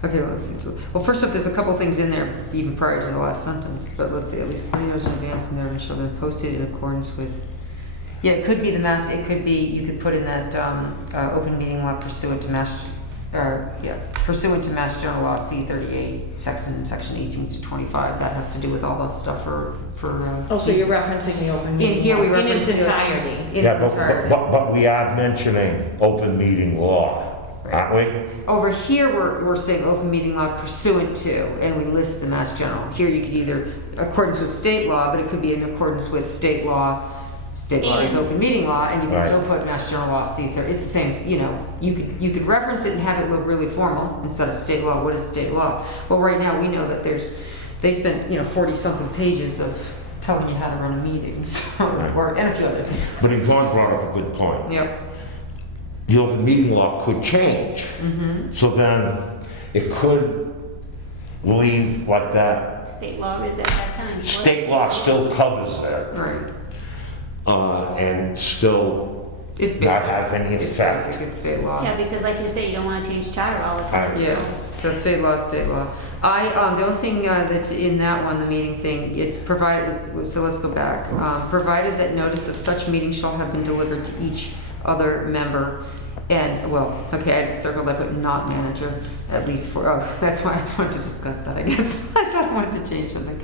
Okay, let's see. Well, first off, there's a couple things in there even prior to the last sentence, but let's see, at least 3 years in advance in there and shall be posted in accordance with. Yeah, it could be it could be, you could put in that open meeting law pursuant to Mass pursuant to Mass General Law C-38, section 18 to 25. That has to do with all the stuff for. Oh, so you're referencing the open meeting here we law in its reference the- entirety. In Yeah, its entirety. but we are mentioning open meeting law, aren't we? Over here, we're saying open meeting law pursuant to, and we list the Mass General. Here, you could either accordance with state law, but it could be in accordance with state law. State law is And- open meeting law, and you can Right. still put Mass General Law C-30. It's the same, you could reference it and have it look really formal instead of state law. What is state law? Well, right now, we know that they spent, 40-something pages of telling you how to run a meeting, so, and a few other things. But Yvonne brought up a good point. Yep. The open meeting law could change. So then it could leave like that. State law is at that time. State law still covers that, Right. and still It's not basic. have any It's effect. basic, it's state law. Yeah, because like you say, you don't want to change charter all the time. Right. Yeah, so state law, state law. The only thing that in that one, the meeting thing, it's provided, so let's go back. Provided that notice of such meeting shall have been delivered to each other member. And, well, okay, I circled that, but not manager, at least for, that's why I just wanted to discuss that, I guess. I thought I wanted to change something.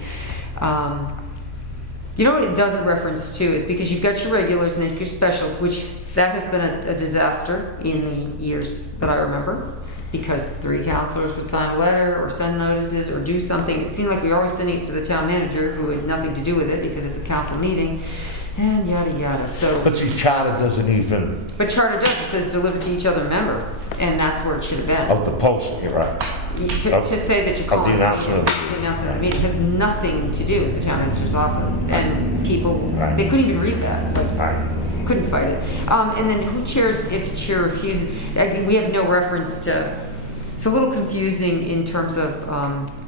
You know what it doesn't reference to is because you've got your regulars and then your specials, which that has been a disaster in the years that I remember. Because 3 counselors would sign a letter or send notices or do something. It seemed like we were always sending it to the town manager who had nothing to do with it because it's a council meeting and yada yada. So, But see, charter doesn't even, but charter does, it says deliver to each other member, and that's where it should have been. of the post, you're right. To say that you're Of the calling announcement of the meeting. the announcement of the meeting has nothing to do with the town manager's office. And people, Right. they couldn't even read that. Like, Right. couldn't fight it. And then who chairs if chair refuses? We have no reference to, it's a little confusing in terms of,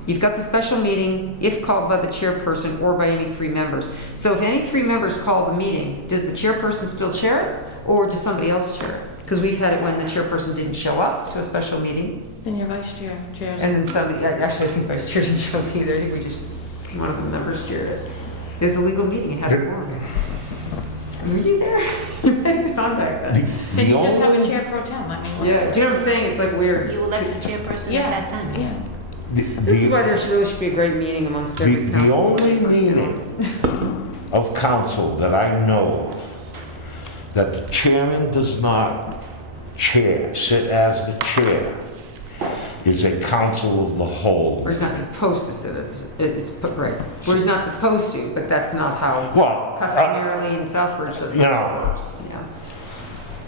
you've got the special meeting if called by the chairperson or by any 3 members. So if any 3 members call the meeting, does the chairperson still chair it or does somebody else chair it? Because we've had it when the chairperson didn't show up to a special meeting. Then your vice chair chairs. And then somebody, actually I think vice chair didn't show up either. I think we just, one of the members chaired it. It was a legal meeting, it had a quorum. Were you there? You might have gone back then. Then you just have a only- chair pro tem, I mean. what- Yeah, do you know what I'm saying? It's like weird. You elected the chairperson Yeah, at that time. yeah. This is why there really should be a great meeting amongst The, different the councils. only meeting of council that I know of that the chairman does not sit as the chair is a council of the whole. Where he's not supposed to sit it. It's put right. Where he's not supposed to, but that's not how Well, customarily in Southbridge, that's you not know. how it works. Yeah.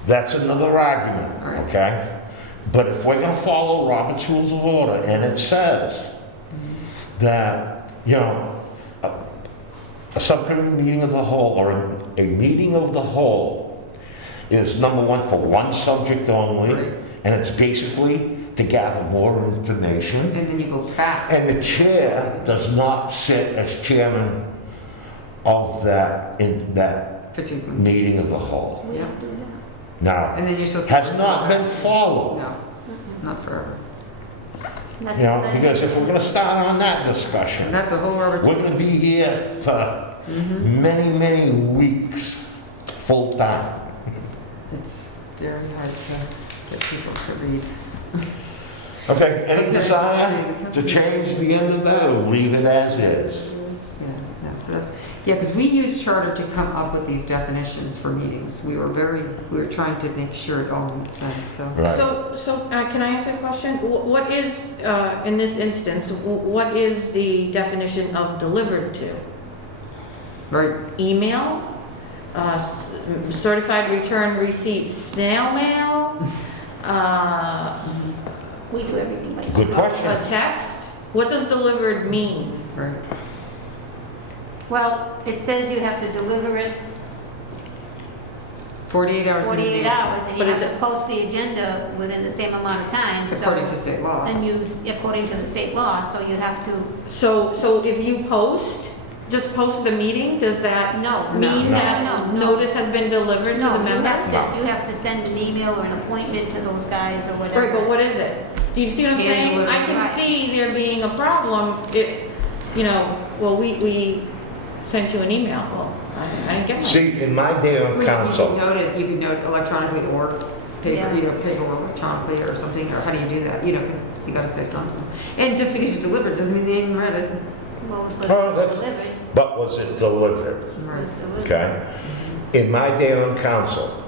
that's another argument, All right. okay? But if we're gonna follow Robert's Rules of Order, and it says that, a subcommittee meeting of the whole, or a meeting of the whole, is number one for one subject only, Right. and it's basically to gather more information. And then you go back. And the chair does not sit as chairman of that For 2. meeting of the whole. Yeah. Now, And then you're supposed to. has not been followed. No, not forever. That's You know, exactly- because if we're gonna start on that And discussion, that's a whole Robert's. we're gonna be here for many, many weeks, full time. It's very hard to get people to read. Okay, any desire to change the end of that or leave it as is? Yeah, no, so that's, yeah, because we used charter to come up with these definitions for meetings. We were trying to make sure it all made sense, so. Right. So, can I ask a question? What is, in this instance, what is the definition of delivered to? Right, Email? Certified return receipt snail mail? We do everything by. Good question. A text? What does delivered mean? right. Well, it says you have to deliver it 48 hours in 48 advance. hours, and But you it have to post the agenda within the same amount of time, so. According to state law. Then according to the state law, so you have to, So if you just post the meeting, does that no. mean No. that No. notice has been delivered to No, the you member? have No. to, you have to send an email or an appointment to those guys or whatever. Right, but what is it? Do you see what I'm Hand saying? I can delivered. see there being a problem, well, we sent you an email, well, I didn't get one. See, in my day on You council, can note it electronically or, Yeah. paper electronically or something, or how do you do that? Because you gotta say something. And just because you delivered doesn't mean they even read it. Well, but Oh, it was that's- delivered. But was it delivered? It was delivered. Okay? In my day on council,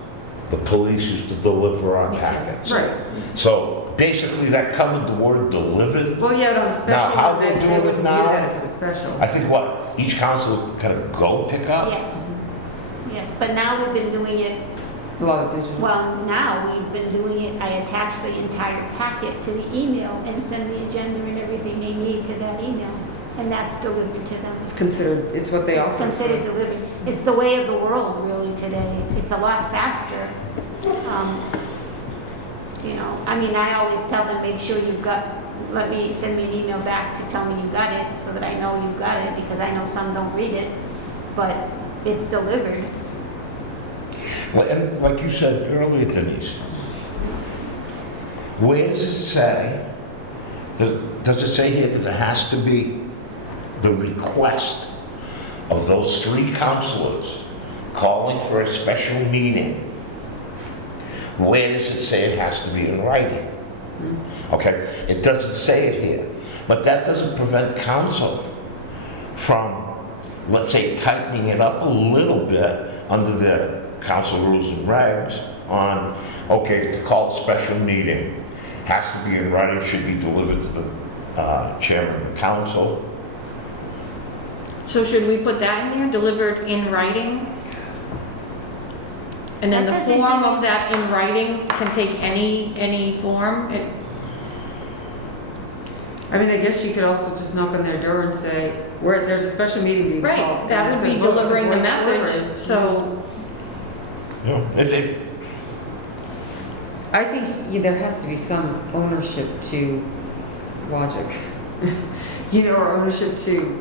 the police used to deliver our Me too. packets. Right. So basically that covered the word delivered. Well, yeah, but on a special, Now, how they event, do they it wouldn't do now- that if it was special. I think what, each council kind of go pick up? Yes, yes, but now we've been doing it, A lot of digital. well, now we've been doing it, I attach the entire packet to the email and send the agenda and everything they need to that email, and that's delivered to them. It's considered, it's what they It's offer. considered delivered. It's the way of the world really today. It's a lot faster. I mean, I always tell them, make sure you've got, send me an email back to tell me you got it so that I know you got it, because I know some don't read it, but it's delivered. Well, and like you said earlier, Denise, where does it say, does it say here that it has to be the request of those 3 councilors calling for a special meeting? Where does it say it has to be in writing? Okay, it doesn't say it here, but that doesn't prevent council from, let's say, tightening it up a little bit under the council rules and regs on, okay, to call a special meeting, has to be in writing, should be delivered to the chairman of the council. So should we put that in there, delivered in writing? And then That the doesn't form even- of that in writing can take any form? I mean, I guess you could also just knock on their door and say, there's a special meeting being called. Right, that And would it's be a voice delivering the delivery. message, so, I think there has to be some ownership to logic, or ownership to.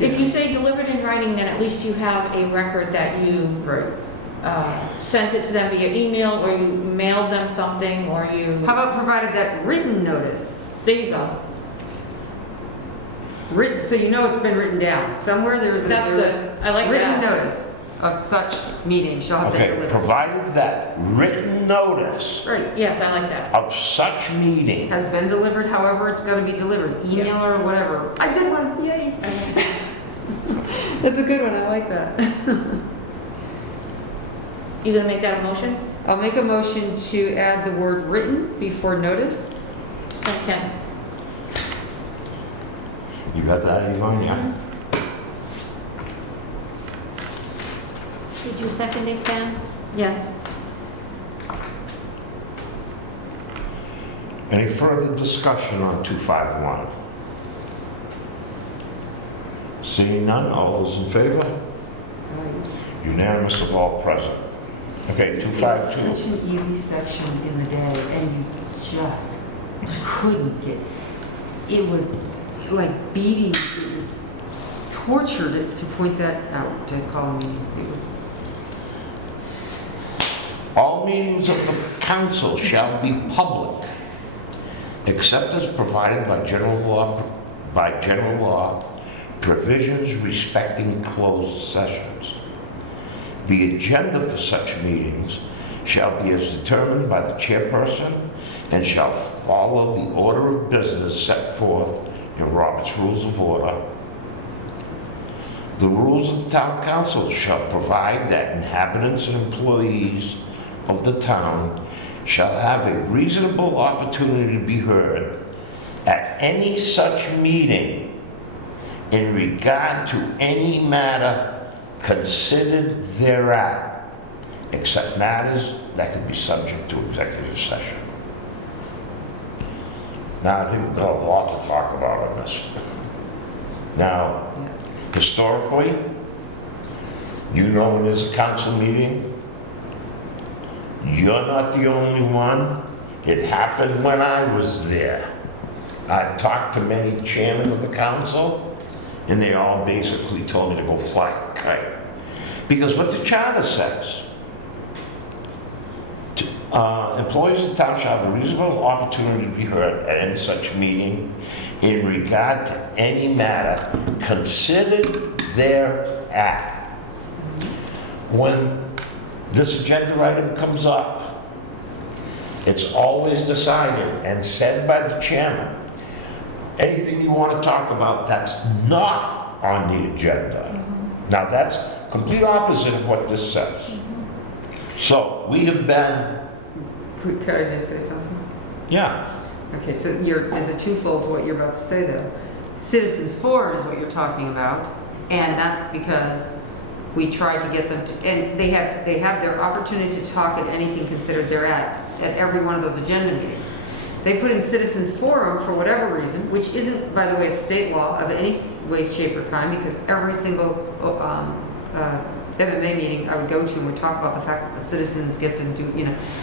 if you say delivered in writing, then at least you have a record that you Right. sent it to them via email, or you mailed them something, or you, How about provided that written notice? there you go. Written, so you know it's been written down. Somewhere there is a. That's there is good. I like written that. notice of such meeting shall have been Okay, delivered. provided that written notice Right. Yes, I like that. of such meeting. Has been delivered, however it's going to be delivered, email or whatever. I did one, yay. That's a good one, I like that. You gonna make that a motion? I'll make a motion to add the word written before notice. Second. You got that, Yvonne? Yeah? Did you second it, Pam? Yes. Any further discussion on 251? Seeing none, all those in favor? Unanimous of all present. Okay, It was 252. such an easy section in the day, and you just couldn't get, it was like beating, it was torture to point that out, to call a meeting. It was, All meetings of the council shall be public, except as provided by general law, provisions respecting closed sessions. The agenda for such meetings shall be as determined by the chairperson and shall follow the order of business set forth in Robert's Rules of Order. The rules of the town council shall provide that inhabitants and employees of the town shall have a reasonable opportunity to be heard at any such meeting in regard to any matter considered thereat, except matters that could be subject to executive session. Now, I think we've got a lot to talk about on this. Now, yeah. historically, you know when there's a council meeting, you're not the only one. It happened when I was there. I've talked to many chairmen of the council, and they all basically told me to go fly a kite. Because what the charter says, employees of the town shall have a reasonable opportunity to be heard at any such meeting in regard to any matter considered thereat. When this agenda item comes up, it's always decided and said by the chairman, anything you want to talk about that's not on the agenda. Now, that's complete opposite of what this says. So, we have been, Could I just say something? yeah, Okay, so there's a twofold to what you're about to say there. Citizens Forum is what you're talking about, and that's because we tried to get them to, and they have their opportunity to talk at anything considered they're at every one of those agenda meetings. They put in Citizens Forum for whatever reason, which isn't, by the way, a state law of any way, shape, or kind, because every single MMA meeting I would go to and would talk about the fact that the citizens get to do,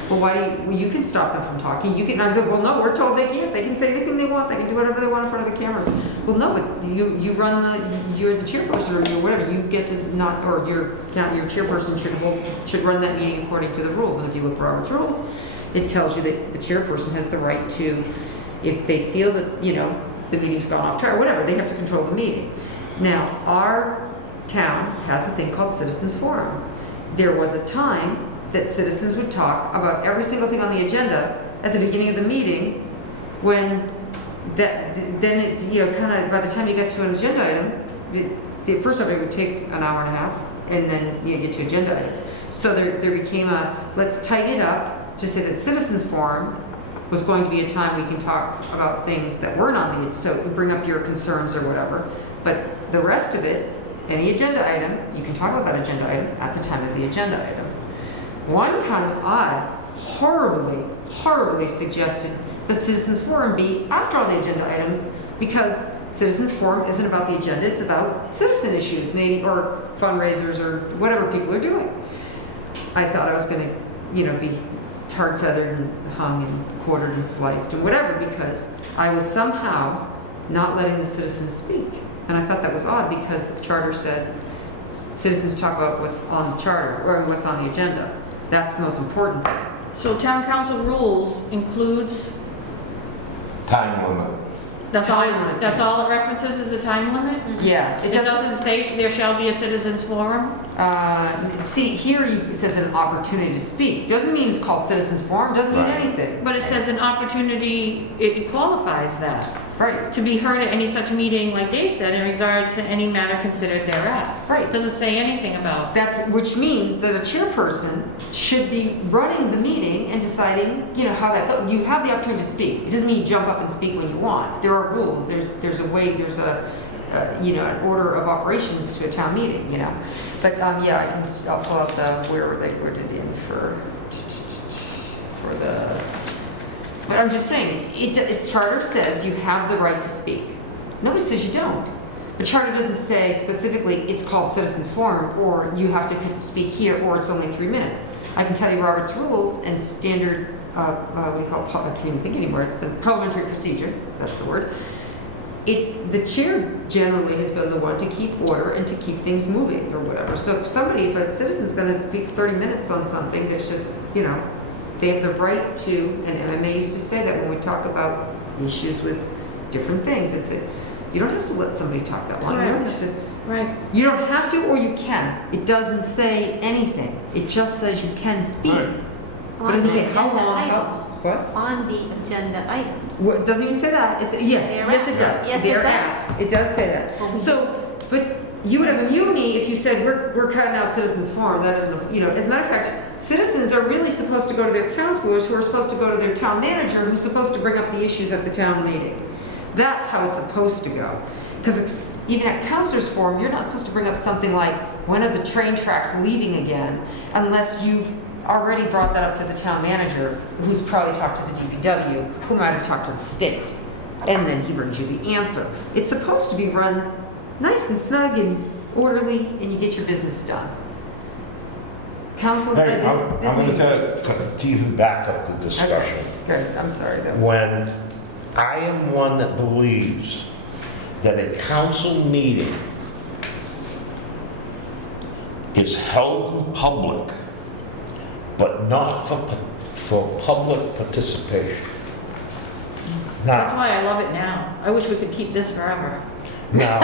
well, why do you, well, you can stop them from talking. You can, and I said, well, no, we're told they can't. They can say anything they want. They can do whatever they want in front of the cameras. Well, no, but you're the chairperson or you're whatever. You get to not, or your chairperson should run that meeting according to the rules. And if you look at Robert's rules, it tells you that the chairperson has the right to, if they feel that, the meeting's gone off track or whatever, they have to control the meeting. Now, our town has a thing called Citizens Forum. There was a time that citizens would talk about every single thing on the agenda at the beginning of the meeting, when then it, kind of by the time you got to an agenda item, first off it would take an hour and a half, and then you get to agenda items. So there became let's tighten it up to say that Citizens Forum was going to be a time we can talk about things that weren't on the, so bring up your concerns or whatever, but the rest of it, any agenda item, you can talk about that agenda item at the time of the agenda item. One time I horribly suggested that Citizens Forum be after all the agenda items, because Citizens Forum isn't about the agenda, it's about citizen issues, maybe, or fundraisers, or whatever people are doing. I thought I was going to, be tarred, feathered, and hung, and quartered, and sliced, and whatever, because I was somehow not letting the citizens speak. And I thought that was odd, because the charter said citizens talk about what's on the charter, or what's on the agenda. That's the most important thing. So town council rules includes, time limit. that's Time limits. all it references is a time limit? Yeah. It doesn't say there shall be a citizens forum? See, here it says an opportunity to speak. Doesn't mean it's called Citizens Forum, doesn't mean Right. anything. But it says an opportunity, it qualifies that. Right, To be heard at any such meeting, like Dave said, in regard to any matter considered thereat. Right. It doesn't say anything about. which means that a chairperson should be running the meeting and deciding, how that goes. You have the opportunity to speak. It doesn't mean you jump up and speak when you want. There are rules. There's a way. There's an order of operations to a town meeting. But I'll pull out where did it end for the. But I'm just saying, its charter says you have the right to speak. Nobody says you don't. The charter doesn't say specifically it's called Citizens Forum, or you have to speak here, or it's only 3 minutes. I can tell you Robert's rules and standard, what do you call it? I can't even think anymore. It's been parliamentary procedure. That's the word. It's the chair generally has been the one to keep order and to keep things moving or whatever. So if a citizen's going to speak 30 minutes on something, it's just, they have the right to, and MMA used to say that when we talk about issues with different things, it's you don't have to let somebody talk that long. You don't have to. Right. You don't have to, or you can. It doesn't say anything. It just says you can speak. Right. But it doesn't say how agenda long. items. What? On the agenda items. It doesn't even say that. It's yes, They're yes it at. does. Yes, it They're does. at. It does say that. Mhm. So, but you would have immunity if you said we're cutting out Citizens Forum. That isn't, as a matter of fact, citizens are really supposed to go to their counselors, who are supposed to go to their town manager, who's supposed to bring up the issues at the town meeting. That's how it's supposed to go. Because even at counselors forum, you're not supposed to bring up something like, when are the train tracks leaving again, unless you've already brought that up to the town manager, who's probably talked to the DPW, who might have talked to the state, and then he brings you the answer. It's supposed to be run nice and snug and orderly, and you get your business done. Council, Hey, I'm this going meeting. to even back up the discussion. Okay, good. I'm sorry. That was, When I am one that believes that a council meeting is held in public, but not for public participation. That's Now, why I love it now. I wish we could keep this forever. Now,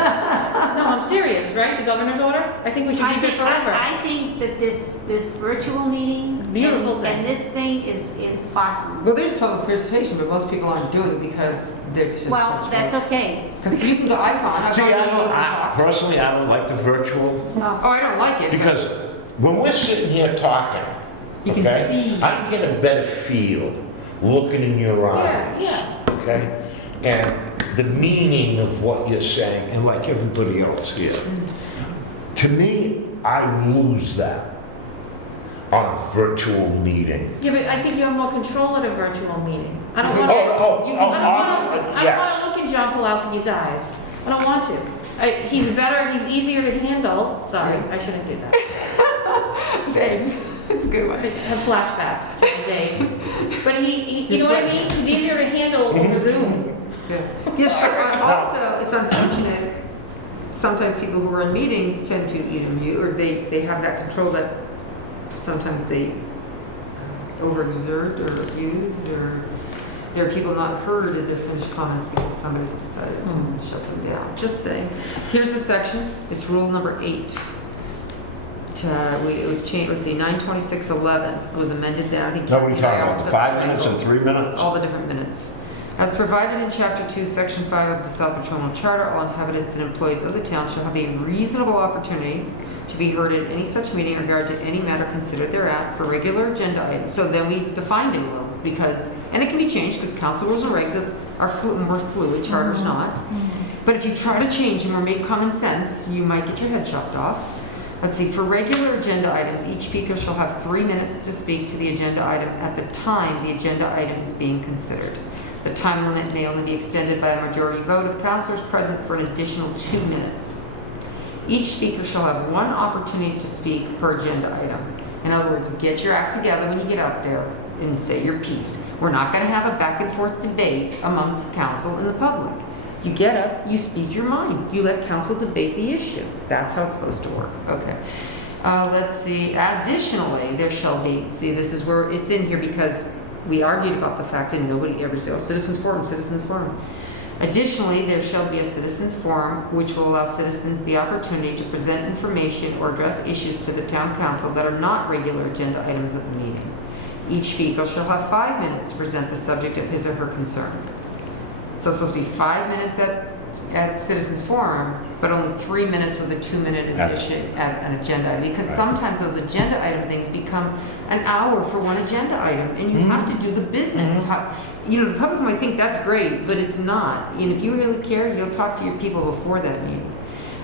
No, I'm serious, right? The governor's order? I think we should keep it forever. I think that this virtual meeting. Beautiful and- thing. And this thing is awesome. Well, there's public participation, but most people aren't doing it because there's just. Well, that's okay. Because you can go icon, I've see, gone I to don't, those and talked. personally, I don't like the virtual, Oh, I don't like it. because when we're sitting here talking, You can okay, see. I can get a better feel looking in your eyes. Yeah, Okay? And the meaning of what you're saying, and like everybody else here. To me, I lose that on a virtual meeting. Yeah, but I think you have more control at a virtual meeting. I don't Oh, want to. obviously, I don't yes. want to look in John Pulowski's eyes. I don't want to. He's better, he's easier to handle. Sorry, I shouldn't do that. Thanks. It's a good I one. have flashbacks to the days. But you know what I mean? He's easier to handle over Zoom. Yeah. Yes, but also, it's unfortunate, sometimes people who run meetings tend to either mute, or they have that control that sometimes they overexert or abuse, or there are people not heard at their finished comments because somebody's decided to shut them down. Just saying. Here's the section, it's rule number 8. It was changed, let's see, 92611, it was amended then, I think. Now, what are you talking almost about, got 5 minutes and strangled. 3 minutes? All the different minutes. As provided in Chapter 2, Section 5 of the South Petroleum Charter, all inhabitants and employees of the town shall have a reasonable opportunity to be heard at any such meeting in regard to any matter considered thereat for regular agenda items. So then we defined it a little, because, and it can be changed, because council rules and regs are more fluid, charter's not. But if you try to change them or make common sense, you might get your head chopped off. Let's see, for regular agenda items, each speaker shall have 3 minutes to speak to the agenda item at the time the agenda item is being considered. The time limit may only be extended by a majority vote of councilors present for an additional 2 minutes. Each speaker shall have 1 opportunity to speak per agenda item. In other words, get your act together when you get out there and say your piece. We're not going to have a back and forth debate amongst council and the public. You get up, you speak your mind. You let council debate the issue. That's how it's supposed to work. Okay. Let's see. Additionally, there shall be, see, this is where it's in here because we argued about the fact and nobody ever said, oh, citizens forum, citizens forum. Additionally, there shall be a citizens forum which will allow citizens the opportunity to present information or address issues to the town council that are not regular agenda items of the meeting. Each speaker shall have 5 minutes to present the subject of his or her concern. So it's supposed to be 5 minutes at citizens forum, but only 3 minutes with a 2-minute addition at an agenda item. Because sometimes those agenda item things become an hour for one agenda item, and you have to do the business. The public might think that's great, but it's not. And if you really care, you'll talk to your people before that meeting.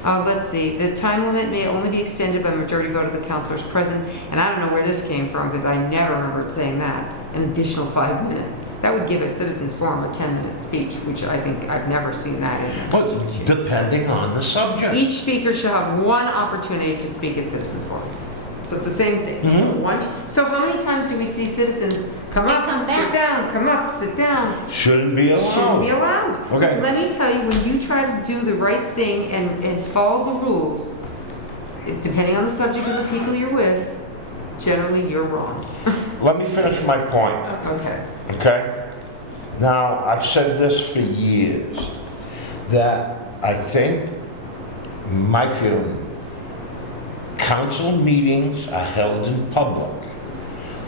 Let's see, the time limit may only be extended by majority vote of the councilors present, and I don't know where this came from because I never remembered saying that, an additional 5 minutes. That would give a citizens forum a 10-minute speech, which I think I've never seen that in. But depending on the subject. Each speaker shall have 1 opportunity to speak at citizens forum. So it's the same thing. So how many times do we see citizens come up, come sit down, come up, sit down? Shouldn't be allowed. Shouldn't be allowed. Okay. Let me tell you, when you try to do the right thing and follow the rules, depending on the subject of the people you're with, generally you're wrong. Let me finish my point, Okay. okay? Now, I've said this for years, that I think, my feeling, council meetings are held in public,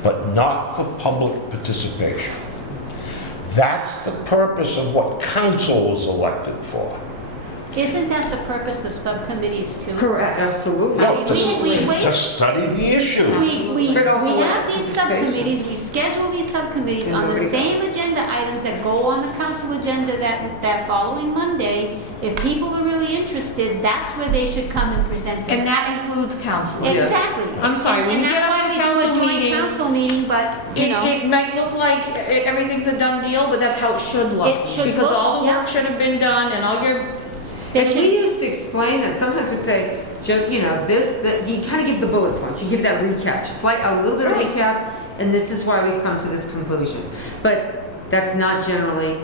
but not for public participation. That's the purpose of what council was elected for. Isn't that the purpose of subcommittees too? Correct, absolutely. No, We to study the issue. We But also have these participation. subcommittees, we schedule these subcommittees And on the nobody same goes. agenda items that go on the council agenda that following Monday. If people are really interested, that's where they should come and present. their- And that includes council. Exactly. I'm sorry, when you And get that's on why the we do a council joint meeting, council meeting, but, you know. It might look like everything's a done deal, but that's how it should look. It should Because look, all the yeah. work should have been done and all your, And we used to explain that, sometimes we'd say, you kind of give the bullet points, you give that recap, just like a little bit of Right. recap, and this is why we've come to this conclusion. But that's not generally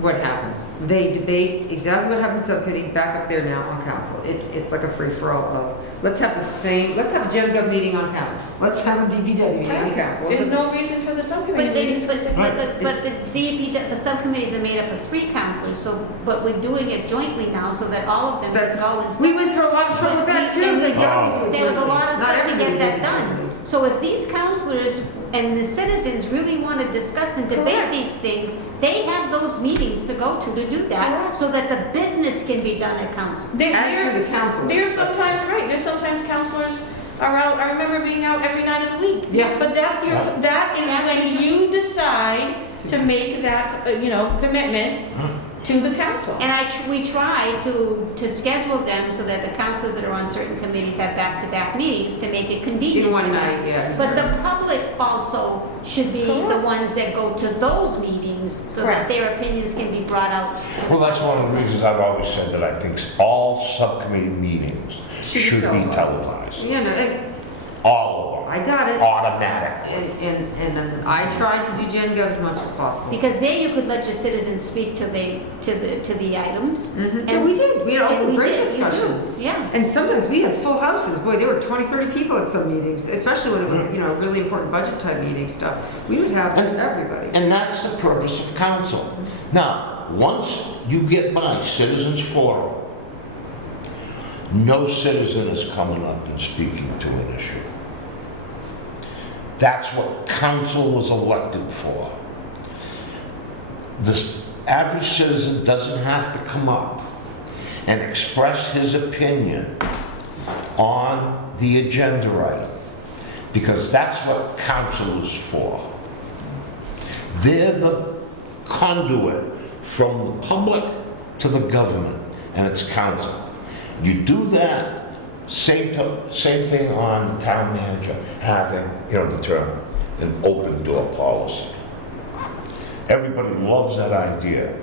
what happens. They debate exactly what happened in subcommittee back up there now on council. It's like a free-for-all of, let's have a Gen Gov meeting on council, let's have a DPW meeting on council. there's no reason for with the subcommittee meetings. But It's- the DEP, the subcommittees are made up of 3 counselors, so, but we're doing it jointly now so that all of them can That's, go and. we went through a lot of trouble with that too. And They don't do it there was a lot of jointly. Not stuff to everybody get does that it done. jointly. So if these counselors and the citizens really want to discuss and debate Correct. these things, they have those meetings to go to do that, Correct. so that the business can be done at council. As do the councilors. There's sometimes, right, there's sometimes counselors are out, I remember being out every night of the week. Yeah. But that is when you decide to make that, commitment to the council. And we try to schedule them so that the counselors that are on certain committees have back-to-back meetings to make it convenient. In one for them. night, yeah. But the public also should be the Correct. ones that go to those meetings so that Correct. their opinions can be brought out. Well, that's one of the reasons I've always said that I think all subcommittee meetings should be televised. Yeah, no, All of I them, got it. automatic. And I tried to do Gen Gov as much as possible. Because there you could let your citizens speak to the items. Mhm. And we did. We had and open we great did, you do. discussions. Yeah. And sometimes we had full houses. Boy, there were 20, 30 people at some meetings, especially when it was, really important budget type meeting stuff. We would have everybody. And that's the purpose of council. Now, once you get by citizens forum, no citizen is coming up and speaking to an issue. That's what council was elected for. The average citizen doesn't have to come up and express his opinion on the agenda item, because that's what council is for. They're the conduit from the public to the government, and it's council. You do that, same thing on the town manager having, the term, an open door policy. Everybody loves that idea.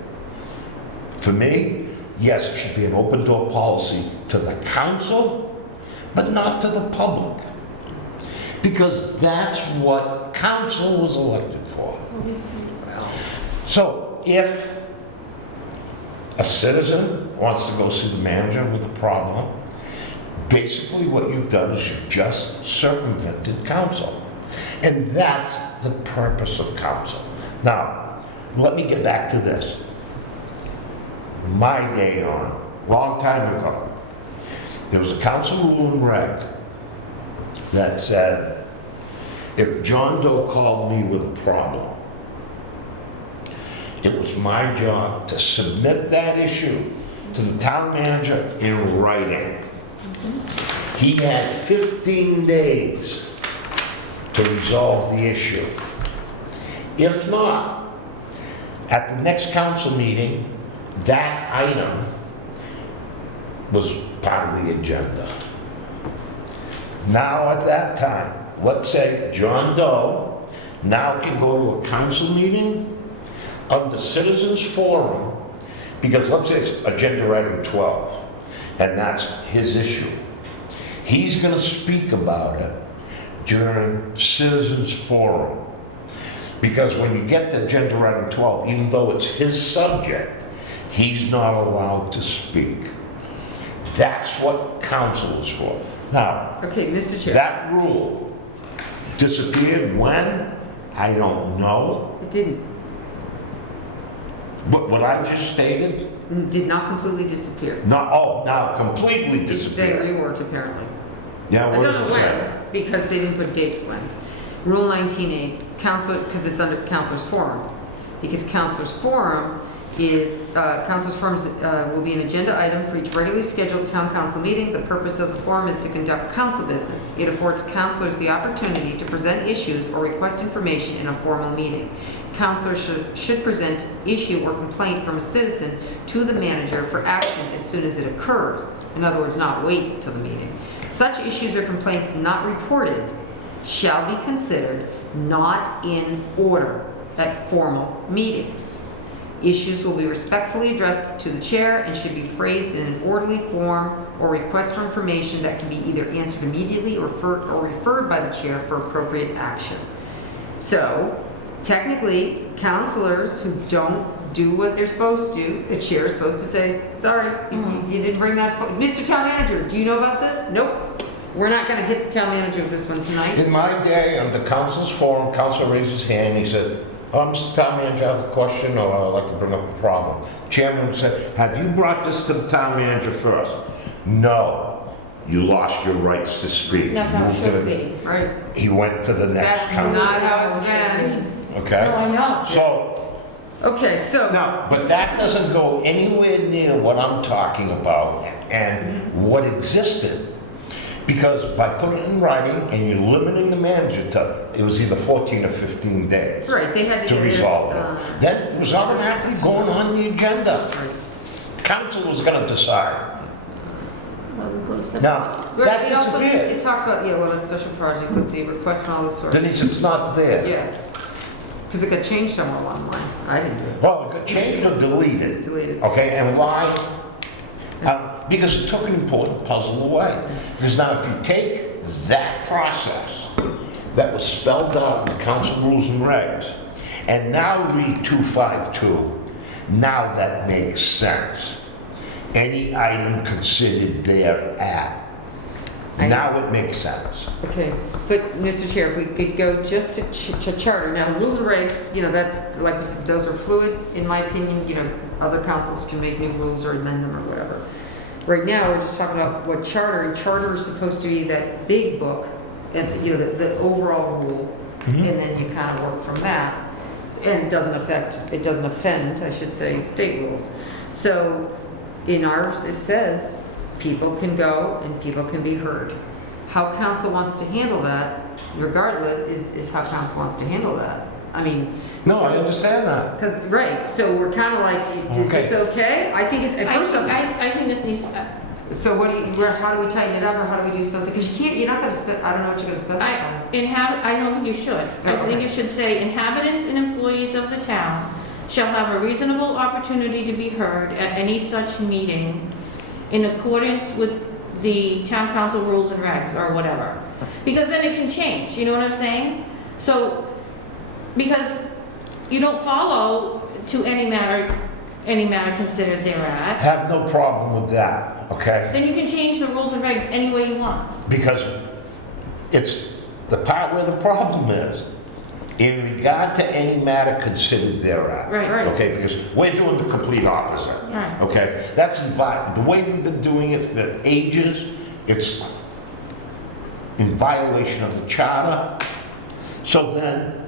For me, yes, it should be an open door policy to the council, but not to the public. Because that's what council was elected for. So if a citizen wants to go see the manager with a problem, basically what you've done is you've just circumvented council. And that's the purpose of council. Now, let me get back to this. My day on, long time ago, there was a council rule and reg that said, if John Doe called me with a problem, it was my job to submit that issue to the town manager in writing. He had 15 days to resolve the issue. If not, at the next council meeting, that item was part of the agenda. Now at that time, let's say John Doe now can go to a council meeting under Citizens Forum, because let's say it's agenda item 12, and that's his issue. He's going to speak about it during Citizens Forum. Because when you get to agenda item 12, even though it's his subject, he's not allowed to speak. That's what council is for. Now, Okay, Mr. Chair. that rule disappeared when? I don't know. It didn't. But what I just stated, Did not completely disappear. now completely It's been disappeared. reworked apparently. Yeah, I what don't does know it say? when, because they didn't put dates when. Rule 19A, council, because it's under councilor's forum. Because councilor's forum will be an agenda item for each regularly scheduled town council meeting. The purpose of the forum is to conduct council business. It affords councilors the opportunity to present issues or request information in a formal meeting. Councilors should present issue or complaint from a citizen to the manager for action as soon as it occurs. In other words, not wait till the meeting. Such issues or complaints not reported shall be considered not in order at formal meetings. Issues will be respectfully addressed to the chair and should be phrased in an orderly form or request for information that can be either answered immediately or referred by the chair for appropriate action. So, technically, counselors who don't do what they're supposed to, the chair is supposed to say, sorry, you didn't bring that, Mr. Town Manager, do you know about this? Nope. we're not gonna hit the town manager with this one tonight. In my day, under council's forum, council raised his hand, he said, Mr. Town Manager, I have a question, or I'd like to bring up a problem. Chairman said, have you brought this to the town manager first? No, you lost your rights to speak. That's how it Moved to should the- be. Right. He went to the next That's council, not how it's been. okay? No, I know. So, Okay, so. no, but that doesn't go anywhere near what I'm talking about and what existed. Because by putting it in writing and you're limiting the manager to, it was either 14 or 15 days Right, they had to to get this, resolve it. Then it was automatically going on the agenda. Council was gonna decide. Well, we go to separate. Now, Right, that it also, disappeared. it talks about, yeah, well, it's special projects, let's see, request from all the sources. Denise, it's not there. Yeah, because it got changed somewhere along the line. I didn't do it. Well, it got changed or deleted. Deleted. Okay, and why? Because it took an important puzzle away. Because now if you take that process that was spelled out in the council rules and regs, and now read 252, now that makes sense. Any item considered thereat. Now it makes sense. Okay, but Mr. Chair, if we could go just to charter, now rules and regs, you know, that's, like we said, those are fluid, in my opinion, you know, other councils can make new rules or amend them or whatever. Right now, we're just talking about what charter, and charter is supposed to be that big book, and, you know, the overall rule, and then you kind of work from that. And it doesn't offend, I should say, state rules. So, in ours, it says, people can go and people can be heard. How council wants to handle that, regardless, is how council wants to handle that. I mean, No, I understand that. because, right, so we're kind of like, is this okay? I think, first off, I think this needs, so what do you, how do we tighten it up, or how do we do something? Because you can't, you're not gonna I don't know what you're gonna specify. I don't think you should. I Okay. think you should say inhabitants and employees of the town shall have a reasonable opportunity to be heard at any such meeting in accordance with the town council rules and regs or whatever. Because then it can change, you know what I'm saying? So, because you don't follow to any matter considered thereat, Have no problem with that, okay? then you can change the rules and regs any way you want. Because it's the part where the problem is. In regard to any matter considered thereat. Right. Okay, because we're doing the complete opposite. Right. Okay, that's the way we've been doing it for ages, it's in violation of the charter. So then,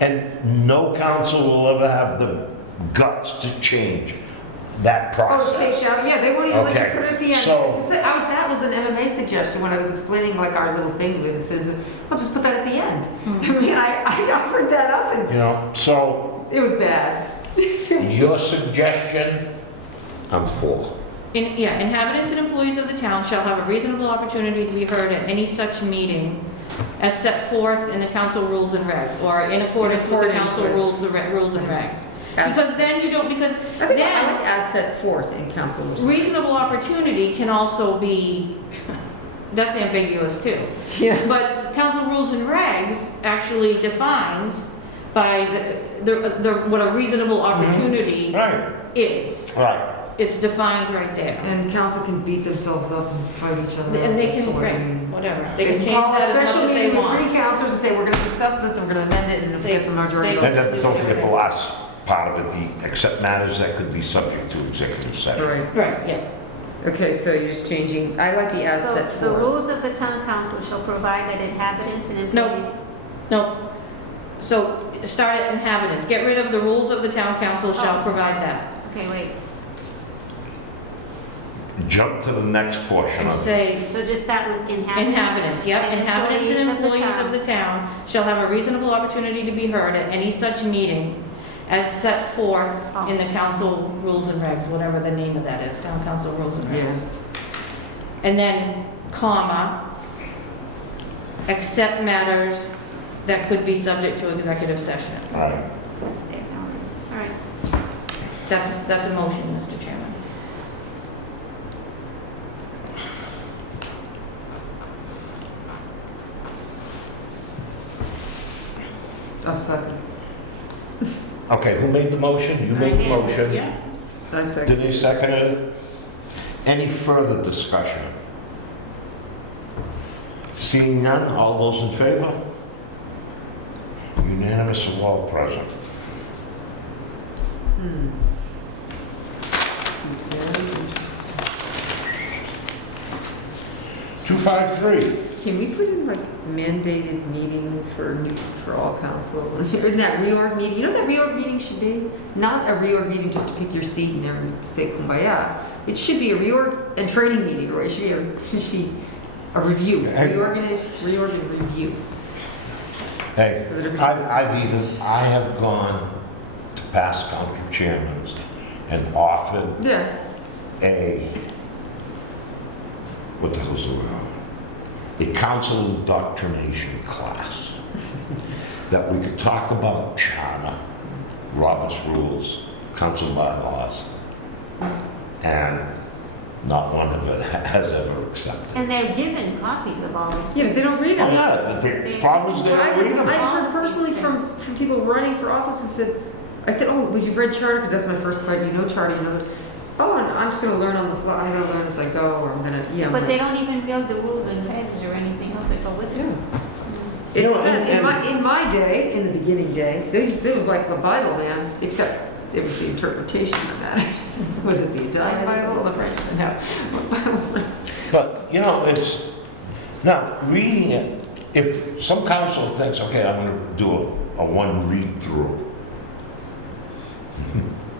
and no council will ever have the guts to change that process. Oh, take out, yeah, they won't even let you Okay, put it at the end. so- Because that was an MMA suggestion when I was explaining like our little thing, it says, I'll just put that at the end. I mean, I offered that up and You know, so it was bad. your suggestion, I'm for. Inhabitants and employees of the town shall have a reasonable opportunity to be heard at any such meeting as set forth in the council rules and regs, or in accordance with the accordance council with- rules and regs. As- Because then you don't, because I think I then like as set forth in council rules. reasonable opportunity can also be, that's ambiguous too. Yeah. But council rules and regs actually defines by what a reasonable opportunity Right, is. right. It's defined right there. And council can beat themselves up and fight each other. And they as to can, what it right, means. whatever. They can And change call a that as special much as they meeting with want. 3 councilors and say, we're gonna discuss this, and we're gonna amend it, and if we get the majority. they- And then don't forget the last part of it, the except matters that could be subject to executive session. Right, Right, yeah. okay, so you're just changing, I like the as So set the forth. rules of the town council shall provide that inhabitants and employees. No. So start at inhabitants. Get rid of the rules of the town council shall Oh. provide that. Okay, wait, Jump to the next portion And of it. say so just start with inhabitants. inhabitants, yep. Inhabitants and employees of the town shall have a reasonable opportunity to be heard at any such meeting as set forth in the council rules and regs, whatever the name of that is, town council rules and Yeah, regs. And then, comma, except matters that could be subject to executive session. Right. That's there, all right. That's a motion, Mr. Chairman. oh, second, Okay, who made the motion? You made the did, motion. Yeah. I second. Denise seconded it. Any further discussion? Seeing none, all those in favor? Unanimous of all present. Very interesting. 253. Can we put in like mandated meeting for all council? In that reorg meeting, you know what that reorg meeting should be? Not a reorg meeting just to pick your seat and everyone say kumbaya. It should be a reorg and training meeting, or it should be a review. Reorg and review. Hey, So that everybody's- I have gone to past council chairmen and offered Yeah. what the hell's the word? A council indoctrination class that we could talk about charter, Robert's rules, council bylaws, and not one of it has ever accepted. And they're given copies of all these. Yeah, but they don't read Oh, them. yeah, but the problem is they don't read them. I've heard personally from people running for office who said, I said, oh, was you read charter? Because that's my first question. You know charter, you know. Oh, and I'm just going to learn on the fly. I'm going to learn as I go, or I'm going to, yeah. But they don't even build the rules and regs or anything else that go with it. It You know, said, and- in my day, in the beginning day, there was like the Bible, man, except it was the interpretation that mattered. Was it the Italian Bible or the French? No. What Bible was? But, you know, it's, now, reading it, if some council thinks, okay, I'm gonna do a one read-through,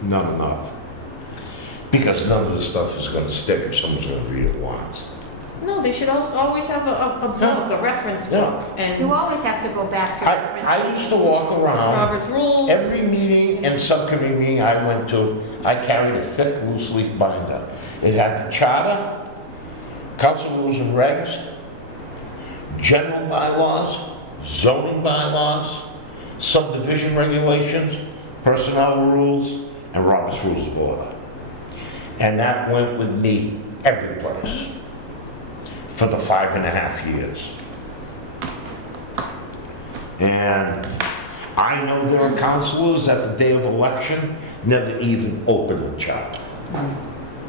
not enough. Because none of the stuff is gonna stick if someone's gonna read it once. No, they should also always have a book, a reference Yeah. book, You and always have to go back to I references. used to walk around, Robert's rules. every meeting and subcommittee meeting I went to, I carried a thick loose leaf binder. It had the charter, council rules and regs, general bylaws, zoning bylaws, subdivision regulations, personnel rules, and Robert's Rules of Order. And that went with me every place for the 5.5 years. And I know there are councilors at the day of election never even open the charter.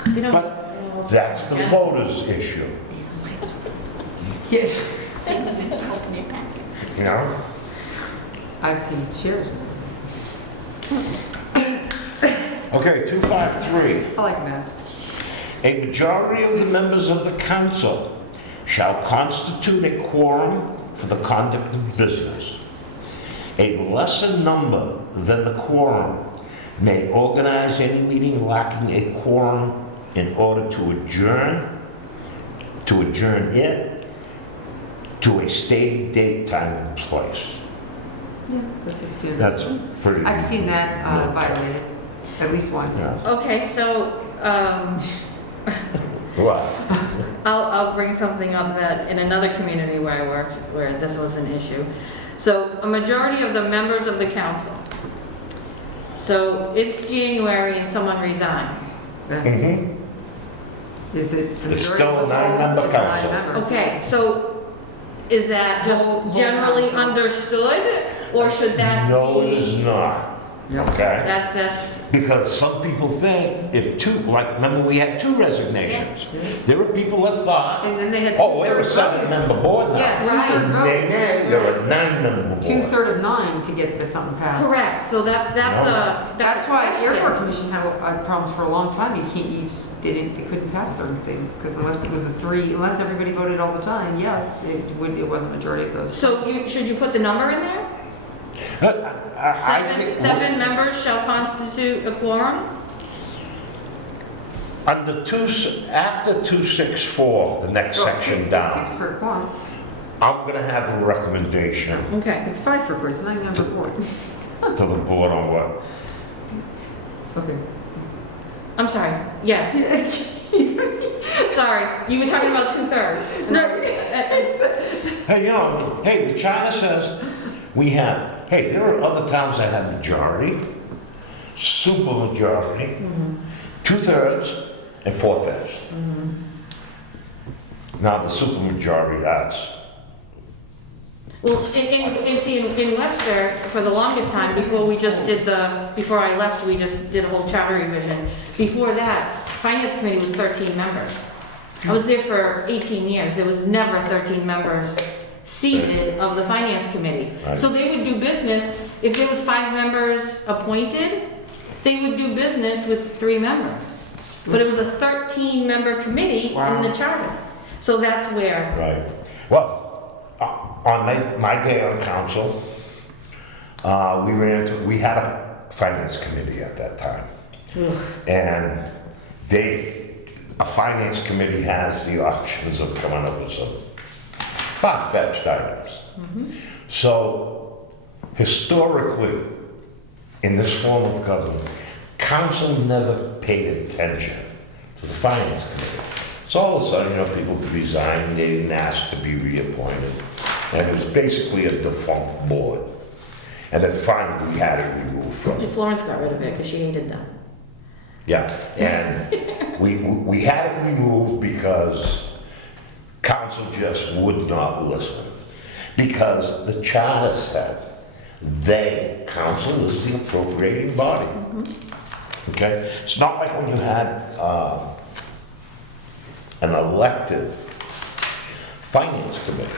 They don't- But that's the voters' issue, Yes. you know? I've seen chairs. Okay, 253. I like masks. A majority of the members of the council shall constitute a quorum for the conduct of business. A lesser number than the quorum may organize any meeting lacking a quorum in order to adjourn it to a stated date, time, and place. Yeah, that's a standard. That's pretty. I've seen that violated at least once. Yeah. Okay, so, What? I'll bring something up that in another community where I worked, where this was an issue. So a majority of the members of the council. So it's January and someone resigns. Mhm. Is it? the It's majority still of a the whole? nine-member It's nine council. members. Okay, so is that just Whole generally council. understood, or should that be? No, it is not. Yep. Okay? That's, Because some people think if two, like, remember we had 2 resignations. Yeah. There were people that thought, And then they had oh, we're a two-thirds votes. 7-member board now. Yeah, two-thirds vote. Nay, nay, they're a 9-member board. 2/3 of 9 to get this something passed. correct, so that's a That's why question. Airport Commission had problems for a long time. They couldn't pass certain things, because unless it was unless everybody voted all the time, yes, it wasn't majority of those. So should you put the number in there? I think Seven members shall constitute a quorum? after 264, the next section Six down, for a quorum. I'm gonna have a recommendation Okay. It's 5 for a quorum, it's 9-member board. to the board on what. Okay. I'm sorry, yes, sorry, you were talking about 2/3. Hey, the charter says there are other towns that have majority, super majority, 2/3, and 4/5. Now, the super majority, that's, Well, in Webster, for the longest time, before I left, we just did a whole charter revision. Before that, Finance Committee was 13 members. I was there for 18 years. There was never 13 members seated of the finance committee. Right. So they would do business, if there was 5 members appointed, they would do business with 3 members. But it was a 13-member committee in the charter. So that's where, Right. Well, on my day on council, we had a finance committee at that time. And a finance committee has the options of coming up with some far-fetched items. So historically, in this form of government, council never paid attention to the finance committee. So all of a sudden, people resigned, they didn't ask to be reappointed, and it was basically a defunct board. And then finally, we had it removed from it. Florence got rid of it because she hated them. Yeah, and we had it removed because council just would not listen. Because the charter said, council is the appropriating body. Okay? It's not like when you had an elected finance committee.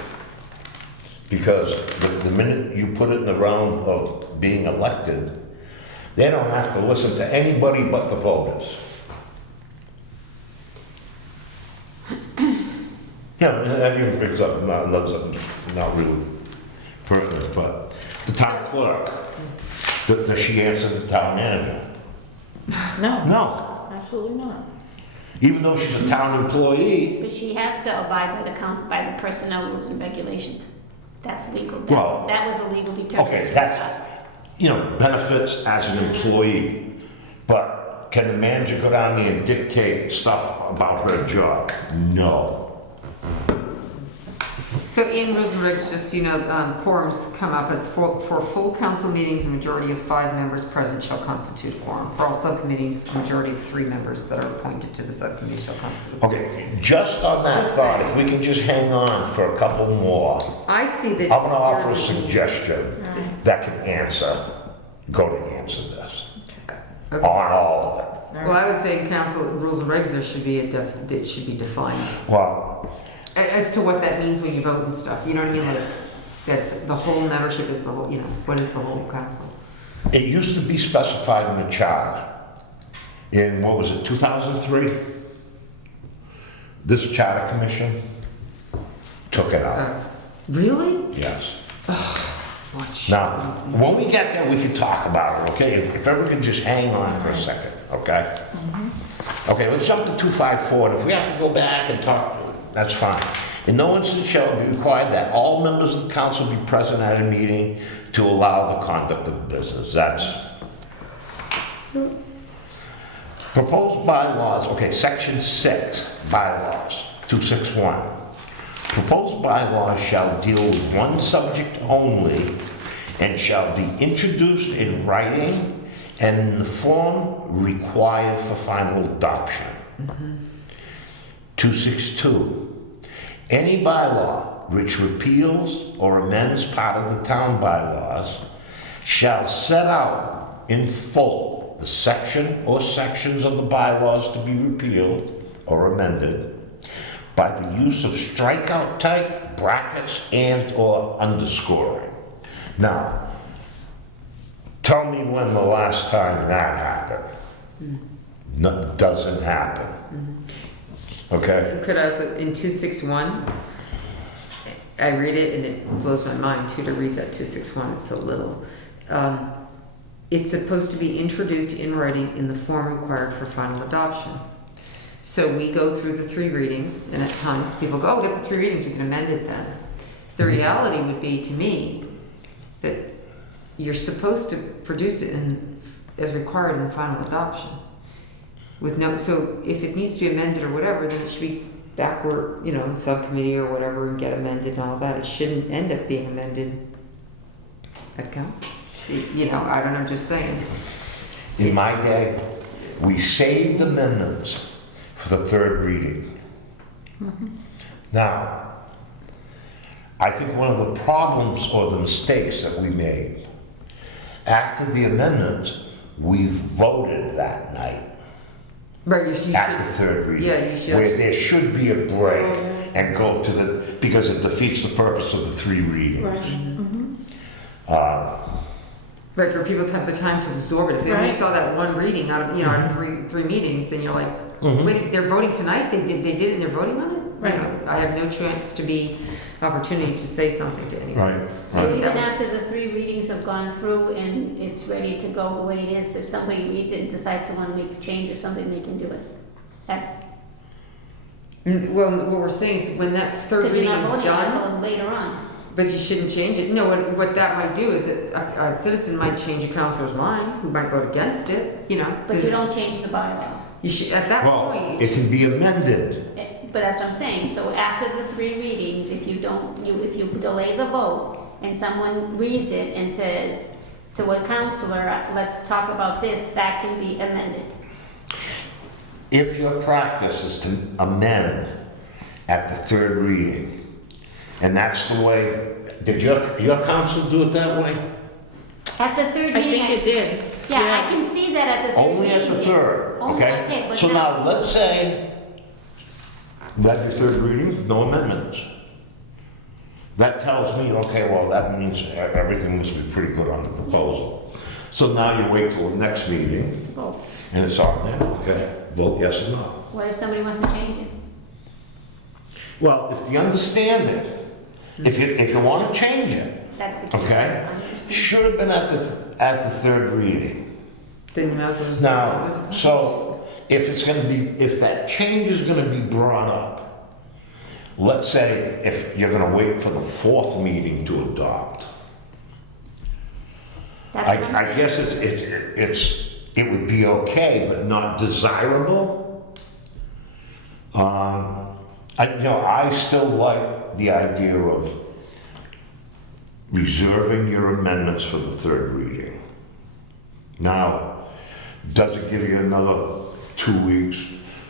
Because the minute you put it in the realm of being elected, they don't have to listen to anybody but the voters. Yeah, that even brings up another something not really pertinent, but the town clerk, does she answer the town manager? No. No, Absolutely not. even though she's a town employee. But she has to abide by the personnel rules and regulations. That's legal. Well, That was a legal determination. Okay, that's, benefits as an employee, but can the manager go down there and dictate stuff about her job? No. So in rules and regs, just, quorums come up as for full council meetings, a majority of 5 members present shall constitute a quorum. For all subcommittees, a majority of 3 members that are appointed to the subcommittee shall constitute a quorum. Okay, just on that Just thought, saying. if we can just hang on for a couple more, I see that. I'm gonna offer a there's suggestion that can go to answer this, Okay. on all of it. Well, I would say in council rules and regs, there should be it should be defined Well, as to what that means when you vote and stuff. You know what I mean? Like, that's the whole membership is the whole. What is the whole council? it used to be specified in the charter, in, 2003? This charter commission took it out, Really? yes. Watch. Now, when we get there, we can talk about it, okay? If everyone can just hang on for a second, okay? Okay, let's jump to 254, and if we have to go back and talk, that's fine. In no instance shall it be required that all members of the council be present at a meeting to allow the conduct of business. That's proposed bylaws, okay, section 6, bylaws, 261. Proposed bylaws shall deal with one subject only and shall be introduced in writing and in the form required for final adoption. 262. Any bylaw which repeals or amends part of the town bylaws shall set out in full the section or sections of the bylaws to be repealed or amended by the use of strikeout type, brackets, and/or underscoring. Now, tell me when the last time that happened. No, doesn't happen. Okay? Could I also, in 261, I read it and it blows my mind too to read that 261, it's so little. It's supposed to be introduced in writing in the form required for final adoption. So we go through the 3 readings, and at times people go, oh, we got the 3 readings, we can amend it then. The reality would be, to me, that you're supposed to produce it as required in the final adoption. So if it needs to be amended or whatever, then it should be backward, in subcommittee or whatever, and get amended and all that. It shouldn't end up being amended at council. I don't know, just saying. In my day, we saved amendments for the 3rd reading. Now, I think one of the problems or the mistakes that we made, after the amendment, we voted that night. Right, you at the should, third reading. yeah, you should. Where there should be a break Oh, yeah. and go to the, because it defeats the purpose of the 3 readings. Right. Mhm. right, for people to have the time to absorb it. If they only Right. saw that one reading out of, out of three meetings, then you're like, Mhm. wait, they're voting tonight? They did it and they're voting on it? Right. You know, I have no chance to be, opportunity to say something to anyone. Right, So right. even after the 3 readings have gone through and it's ready to go the way it is, if somebody reads it and decides to want to make a change or something, they can do it. Well, what we're saying is when that third Because you're reading not is voting done, until later on. but you shouldn't change it. No, what that might do is that a citizen might change a counselor's mind, who might vote against it, you know. But you don't change the bylaw. You should, at that Well, point. it can be amended. But that's what I'm saying, so after the 3 readings, if you delay the vote and someone reads it and says to a counselor, let's talk about this, that can be amended. If your practice is to amend at the 3rd reading, and that's the way, did your council do it that way? At the 3rd I reading, think it did. yeah, I can see that at the 3rd Only reading. at the 3rd, Only- okay? but So then- now, let's say, you had your 3rd reading, no amendments. That tells me, okay, well, that means everything must be pretty good on the proposal. So now you wait till the next meeting, Vote. and it's on there, okay? Vote yes or no. What if somebody wants to change it? Well, if the understanding, if you want to change it, That's the key. okay, should have been at the 3rd reading. Then you might as well just. Now, so if it's going to be, if that change is going to be brought up, let's say if you're going to wait for the 4th meeting to adopt, That's what I'm I saying. guess it would be okay, but not desirable. I still like the idea of reserving your amendments for the 3rd reading. Now, does it give you another 2 weeks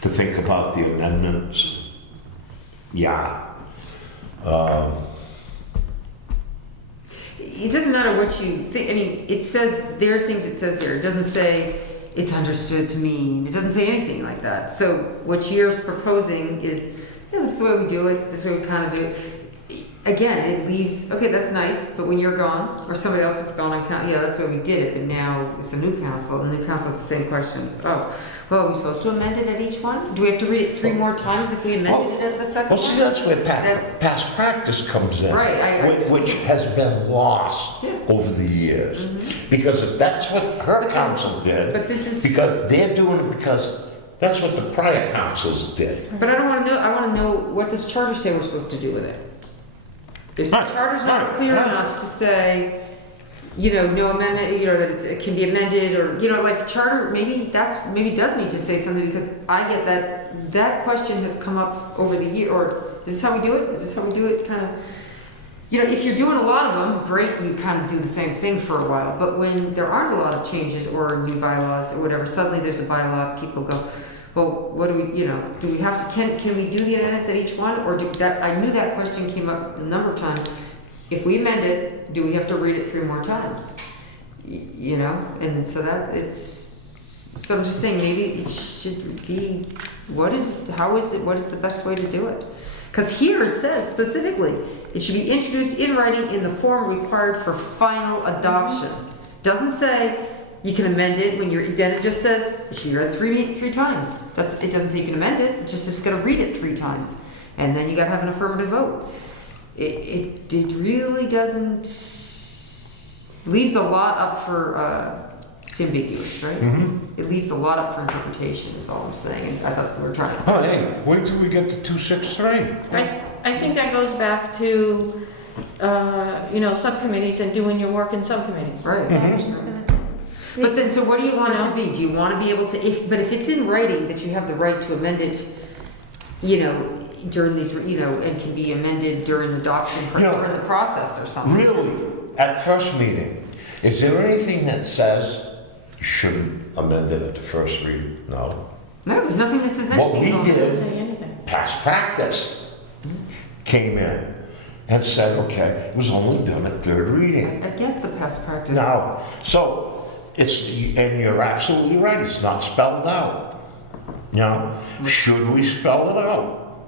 to think about the amendments? Yeah. It doesn't matter what you think, I mean, it says, there are things it says here, it doesn't say it's understood to mean, it doesn't say anything like that. So what you're proposing is, yeah, this is the way we do it, this is the way we kind of do it. Again, it leaves, okay, that's nice, but when you're gone, or somebody else is gone, yeah, that's the way we did it, but now it's a new council, and the new council has the same questions. Oh, well, are we supposed to amend it at each one? Do we have to read it 3 more times if we amended it at the second Well, one? see, that's where That's- past practice comes in. Right, I Which has been lost Yeah. over the years. Because if that's what her But- council did, but this is- because they're doing it because that's what the prior councils did. But I don't want to know, I want to know, what does charter say we're supposed to do with it? If the Right, charter's not right, clear right. enough to say, no amendment, that it can be amended, or, like charter, maybe does need to say something, because I get that question has come up over the year, or is this how we do it? Is this how we do it, kind of? If you're doing a lot of them, great, you kind of do the same thing for a while, but when there aren't a lot of changes or new bylaws or whatever, suddenly there's a bylaw, people go, well, what do we, do we have to, can we do the amendments at each one, or I knew that question came up a number of times. If we amend it, do we have to read it 3 more times? And so so I'm just saying, maybe it should be, what is the best way to do it? Because here it says specifically, it should be introduced in writing in the form required for final adoption. Doesn't say you can amend it then it just says it should be read 3 times. It doesn't say you can amend it, it's just gotta read it 3 times. And then you gotta have an affirmative vote. It really doesn't, leaves a lot up for, it's ambiguous, right? It leaves a lot up for interpretation, is all I'm saying, and I thought we were trying to. Oh, hey, wait till we get to 263. I think that goes back to, subcommittees and doing your work in subcommittees. Right. I was just gonna say. But then, so what do you want it to be? Do you want to be able to, if it's in writing that you have the right to amend it, during these, and can be amended during adoption, during the process or something? Really, at first meeting, is there anything that says you shouldn't amend it at the first reading? No. No, there's nothing that says anything. What we about did- it. Doesn't say anything. Past practice came in and said, okay, it was only done at 3rd reading. I get the past practice. Now, so and you're absolutely right, it's not spelled out. You know, should we spell it out?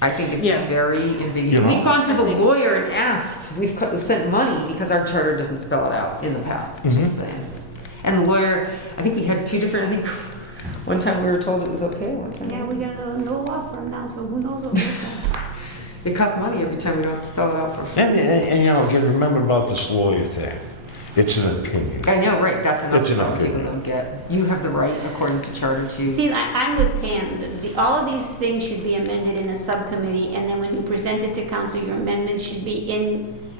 I think it's Yes. very ambiguous. You know? We've gone to the lawyer and asked, we've spent money because our charter doesn't spell it out in the past, just saying. And the lawyer, I think we had two different, I think, one time we were told it was okay, one time. Yeah, we got a no law firm now, so who knows what It costs money every time we don't spell it out for free. And, you know, again, remember about this lawyer thing. It's an opinion. I know, right, that's It's another an problem people opinion. don't get. You have the right, according to charter, to. See, I'm with Pam. All of these things should be amended in a subcommittee, and then when you present it to council, your amendments should be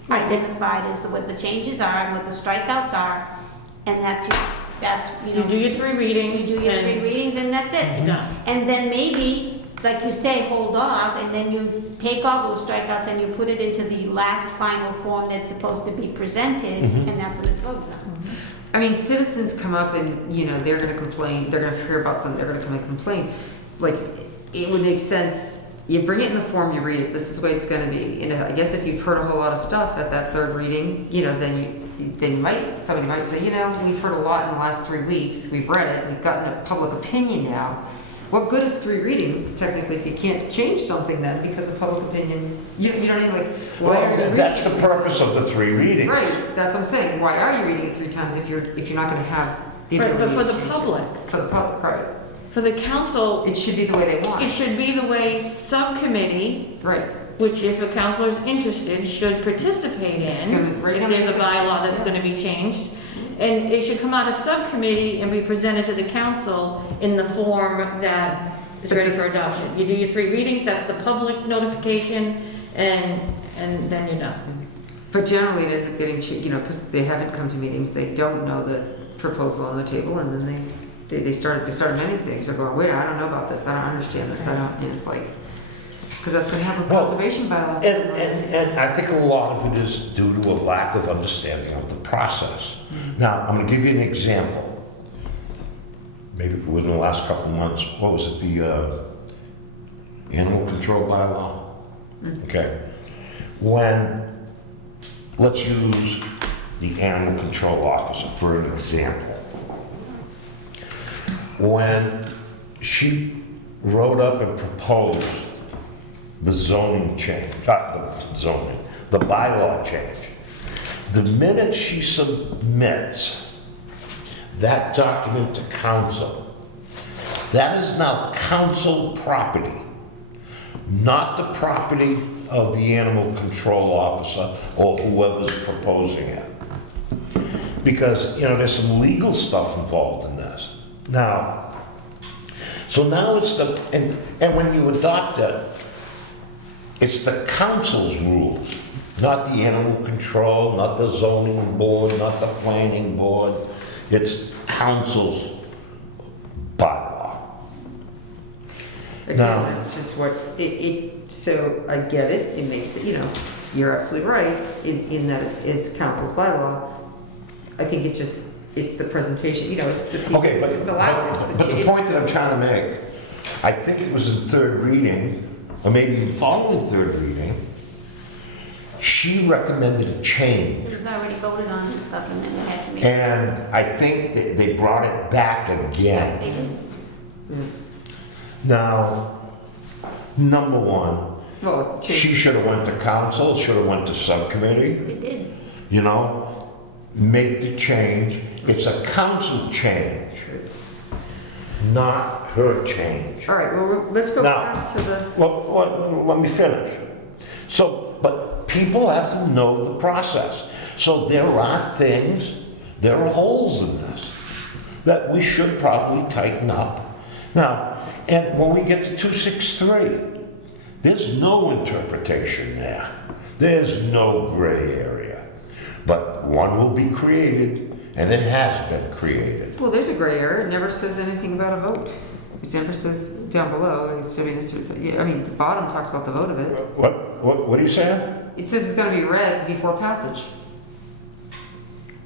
identified as to what the changes are and what the strikeouts are, and that's, you You know, do your 3 you readings do your 3 and readings, and that's it. you're done. And then maybe, like you say, hold off, and then you take all those strikeouts and you put it into the last final form that's supposed to be presented, and that's what it's voted on. I mean, citizens come up and, you know, they're gonna complain, they're gonna hear about something, they're gonna come and complain. Like, it would make sense, you bring it in the form, you read it, this is the way it's gonna be. And I guess if you've heard a whole lot of stuff at that 3rd reading, you know, then somebody might say, you know, we've heard a lot in the last 3 weeks, we've read it, we've gotten a public opinion now. What good is 3 readings, technically, if you can't change something then because of public opinion? You don't even like, why are you Well, reading that's it the 3 purpose times? of the 3 readings. Right, that's what I'm saying. Why are you reading it 3 times if you're not gonna have the Right, ability but for to the change it? public. For the public, right. For the council, It should be the way they want. it should be the way subcommittee, Right. which if a counselor is interested, should participate It's in. gonna- right If now- there's a bylaw that's gonna be changed. And it should come out of subcommittee and be presented to the council in the form that is ready for adoption. You do your 3 readings, that's the public notification, and then you're done. But generally it ends up getting, you know, because they haven't come to meetings, they don't know the proposal on the table, and then they start amending things. They're going, wait, I don't know about this, I don't understand this, I don't, and it's like, because that's going to happen with Well, conservation bylaw. And I think a lot of it is due to a lack of understanding of the process. Now, I'm gonna give you an example. Maybe within the last couple of months, what was it, the animal control bylaw? Okay. Let's use the animal control officer for an example. When she wrote up and proposed the zoning change, the bylaw change, the minute she submits that document to council, that is now council property, not the property of the animal control officer or whoever's proposing it. Because, you know, there's some legal stuff involved in this. Now, so now it's and when you adopt it, it's the council's rules, not the animal control, not the zoning board, not the planning board. It's council's bylaw. Again, Now- that's just what, so I get it, it makes it, you know, you're absolutely right, in that it's council's bylaw. I think it's the presentation, you know, it's the people Okay, who just allow it. It's but the point that I'm trying to make, I think it was in 3rd reading, or maybe even following 3rd reading, she recommended a change. It was already voted on and stuff, and then they had to make. And I think they brought it back They again. did. Now, number one, Well, she should have went to council, should have went to subcommittee, They did. you know, make the change. It's a council change, not her change. all right, well, let's go Now- back to the, Well, let me finish. So, but people have to know the process. So there are things, there are holes in this that we should probably tighten up. Now, and when we get to 263, there's no interpretation there. There's no gray area. But one will be created, and it has been created. well, there's a gray area, it never says anything about a vote. It never says down below, I mean, the bottom talks about the vote of it. What are you saying? It says it's gonna be read before passage.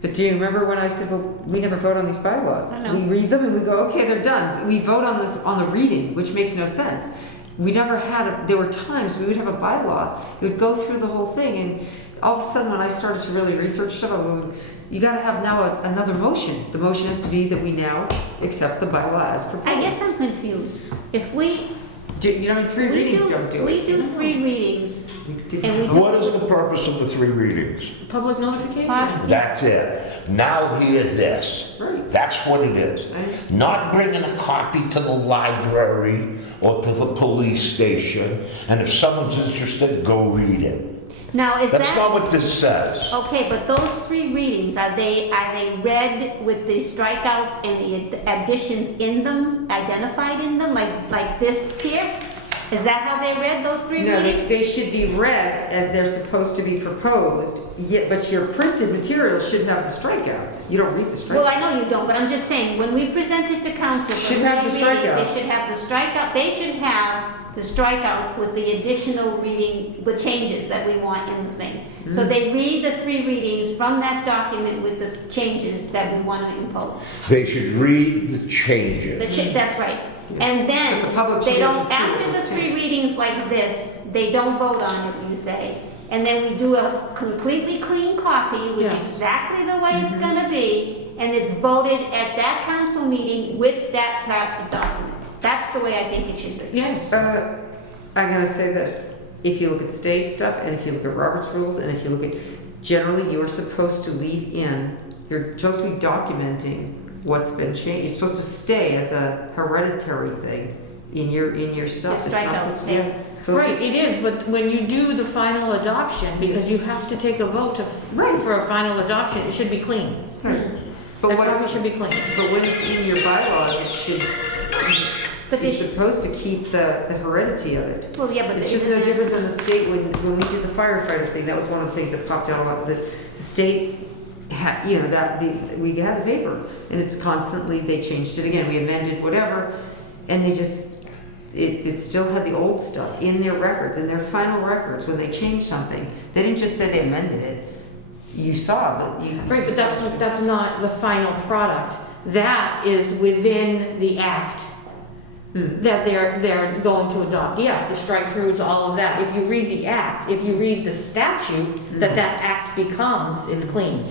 But do you remember when I said, well, we never vote on these bylaws? I know. We read them and we go, okay, they're done. We vote on this, on the reading, which makes no sense. We never had, there were times we would have a bylaw, it would go through the whole thing, and all of a sudden when I started to really research stuff, I would, you gotta have now another motion. The motion has to be that we now accept the bylaw as proposed. I guess I'm confused use. If we, You know, 3 we readings do, don't do it. we do 3 readings, and we do. What is the purpose of the 3 readings? Public notification. That's it. Now hear this. Right. That's what it is. Right. Not bringing a copy to the library or to the police station, and if someone's interested, go read it. Now, is That's that? not what this says. Okay, but those 3 readings, are they read with the strikeouts and the additions in them, identified in them, like this here? Is that how they read those 3 No, readings? they should be read as they're supposed to be proposed, yet, but your printed material should have the strikeouts. You don't read the strikeouts. Well, I know you don't, but I'm just saying, when we present it to council for Should 3 have the readings, strikeouts. they should have the strikeout, they should have the strikeouts with the additional reading, the changes that we want in the thing. So they read the 3 readings from that document with the changes that we want to impose. They should read the changes. That's right. And then, But the public should they get don't, to see what after was the 3 changed. readings like this, they don't vote on it, you say. And then we do a completely clean copy, which is Yes. exactly the way it's gonna be, and it's voted at that council meeting with that part of the document. That's the way I think it should be. Yes. I'm gonna say this, if you look at state stuff, and if you look at Robert's rules, and if you look at, generally, you're supposed to leave in, you're supposed to be documenting what's been changed. You're supposed to stay as a hereditary thing in your stuff. The It's not strikeouts, supposed to be, yeah. it's supposed Right, to, it is, but when you do the final adoption, because you have to take a vote to, Right. for a final adoption, it should be clean. right. That But probably what, should be clean. but when it's in your bylaws, it should, But they you're should, supposed to keep the heredity of it. well, yeah, but It's isn't just no that- different than the state when we did the firefighter thing. That was one of the things that popped out a lot. The state had, you know, we had the paper, and it's constantly, they changed it again. We amended whatever, and they just, it still had the old stuff in their records, in their final records when they changed something. They didn't just say they amended it. You saw that you. Right, but that's not the final product. That is within the act that they're going to adopt. Yes, the strike-throughs, all of that. If you read the act, if you read the statute that act becomes, it's clean.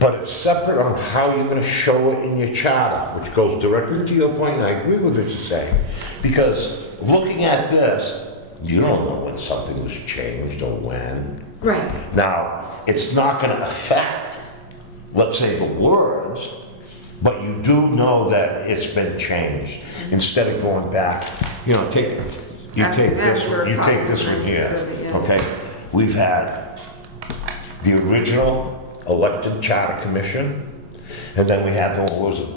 But it's separate on how you're gonna show it in your charter, which goes directly to your point, and I agree with what you're saying. Because looking at this, you don't know when something was changed or when. Right. Now, it's not gonna affect, let's say, the words, but you do know that it's been changed. Instead of going back, you know, take this one here, okay? We've had the original elected charter commission, and then we had, what was it,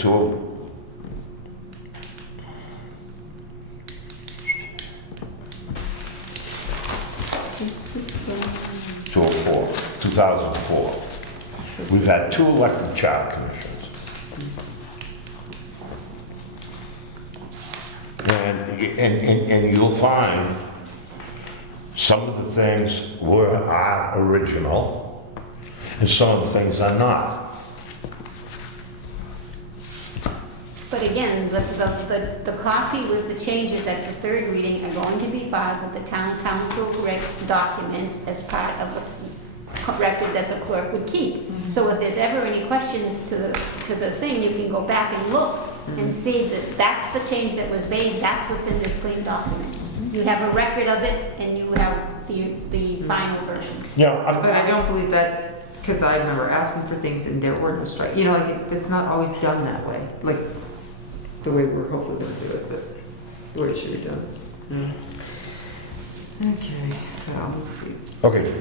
2004. We've had 2 elected charter commissions. And you'll find some of the things are original, and some of the things are not. But again, the copy with the changes at the 3rd reading are going to be filed with the town council documents as part of the record that the clerk would keep. So if there's ever any questions to the thing, you can go back and look and see that that's the change that was made, that's what's in this clean document. You have a record of it, and you have the final version. Yeah, But I don't believe that's, because I remember asking for things and there were no strike, you know, like, it's not always done that way, like, the way we're hopefully gonna do it, but the way it should be done. Okay, so, let's see. okay,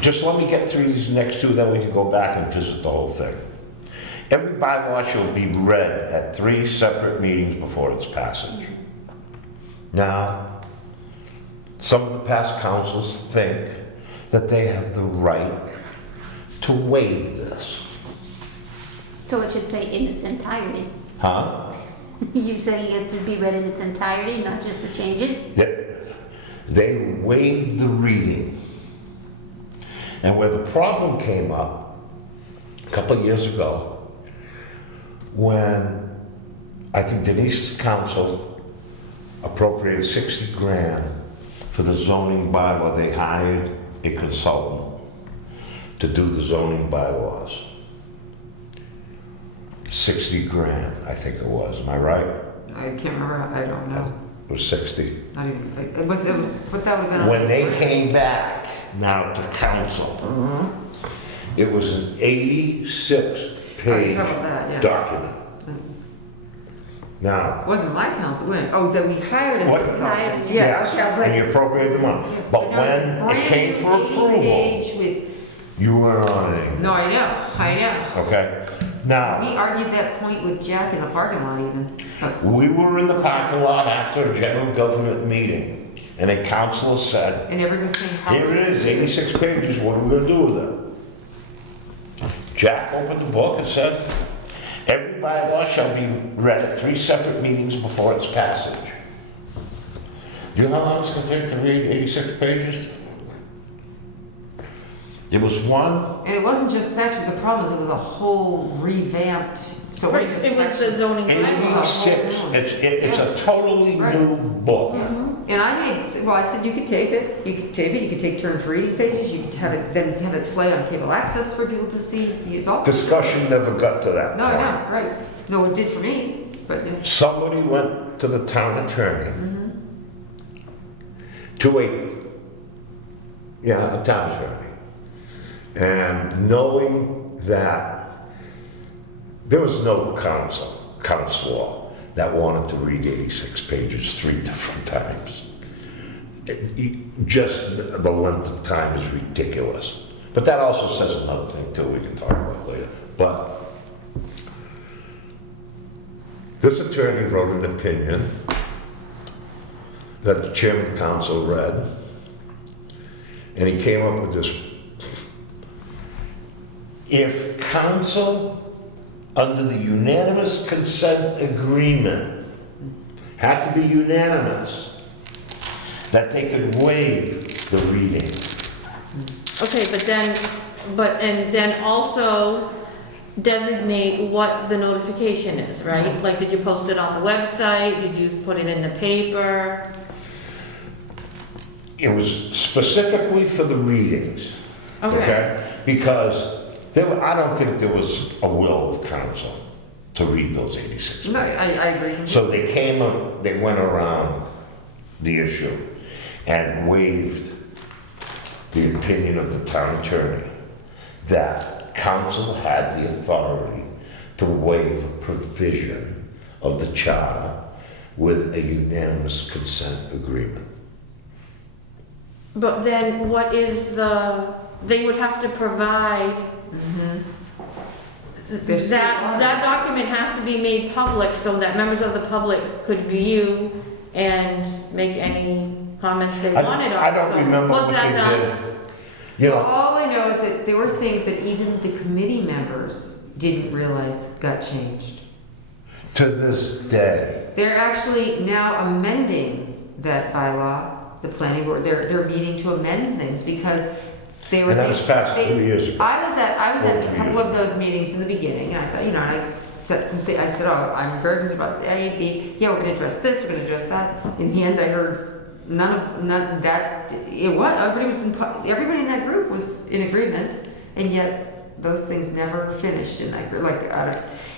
just let me get through these next 2, then we can go back and visit the whole thing. Every bylaw shall be read at 3 separate meetings before its passage. Now, some of the past councils think that they have the right to waive this. So it should say in its entirety. Huh? You're saying it should be read in its entirety, not just the changes? They waived the reading. And where the problem came up a couple of years ago, when I think Denise's council appropriated 60 grand for the zoning bylaw, they hired a consultant to do the zoning bylaws. 60 grand, I think it was, am I right? I can't remember, I don't know. It was 60. Not even, it was, but that would have been. When they came back now to council, it was an 86-page talking about that, yeah. document. Now, It wasn't my council, that we hired a What? consultant. Hired, Yeah, okay, I was and like. you appropriate the money. But when it came for approval, you were on it. No, I know. Okay? We Now, argued that point with Jack in the parking lot even. we were in the parking lot after a general government meeting, and a councilor said, And everybody was saying how. here it is, 86 pages, what are we gonna do with it? Jack opened the book and said, every bylaw shall be read at 3 separate meetings before its passage. Do you know how long it's gonna take to read 86 pages? It was one, And it wasn't just section, the problem is it was a whole revamped, so Right, it was it was the zoning bylaws. 86, it's a totally Right. new book. And I said you could take it, you could take turns reading pages, you could have it play on cable access for people to see, use all. Discussion never got to that No, I point. know, right. No, it did for me, but yeah. Somebody went to the town attorney, to a town attorney, and knowing that there was no counselor that wanted to read 86 pages 3 different times. Just the length of time is ridiculous. But that also says another thing too we can talk about later. But this attorney wrote an opinion that the chairman of council read, and he came up with this. If council, under the unanimous consent agreement, had to be unanimous, that they could waive the reading. Okay, and then also designate what the notification is, right? Like, did you post it on the website? Did you put it in the paper? It was specifically for the readings, Okay. Because I don't think there was a will of council to read those 86. No, I agree. So they went around the issue and waived the opinion of the town attorney that council had the authority to waive a provision of the charter with a unanimous consent agreement. But then what is they would have to provide, that document has to be made public so that members of the public could view and make any comments they wanted on. I don't So remember was what that they done? did. You know, All I know is that there were things that even the committee members didn't realize got changed. to this day, They're actually now amending that bylaw, the planning board, they're meeting to amend things because they were. And that was passed 2 years ago. I was at Or a 2 couple years of those meetings in the beginning, and I thought, and I said something, I said, oh, I'm very concerned about A, B, yeah, we're gonna address this, we're gonna address that. In the end, I heard none of that, everybody in that group was in agreement, and yet those things never finished in that group,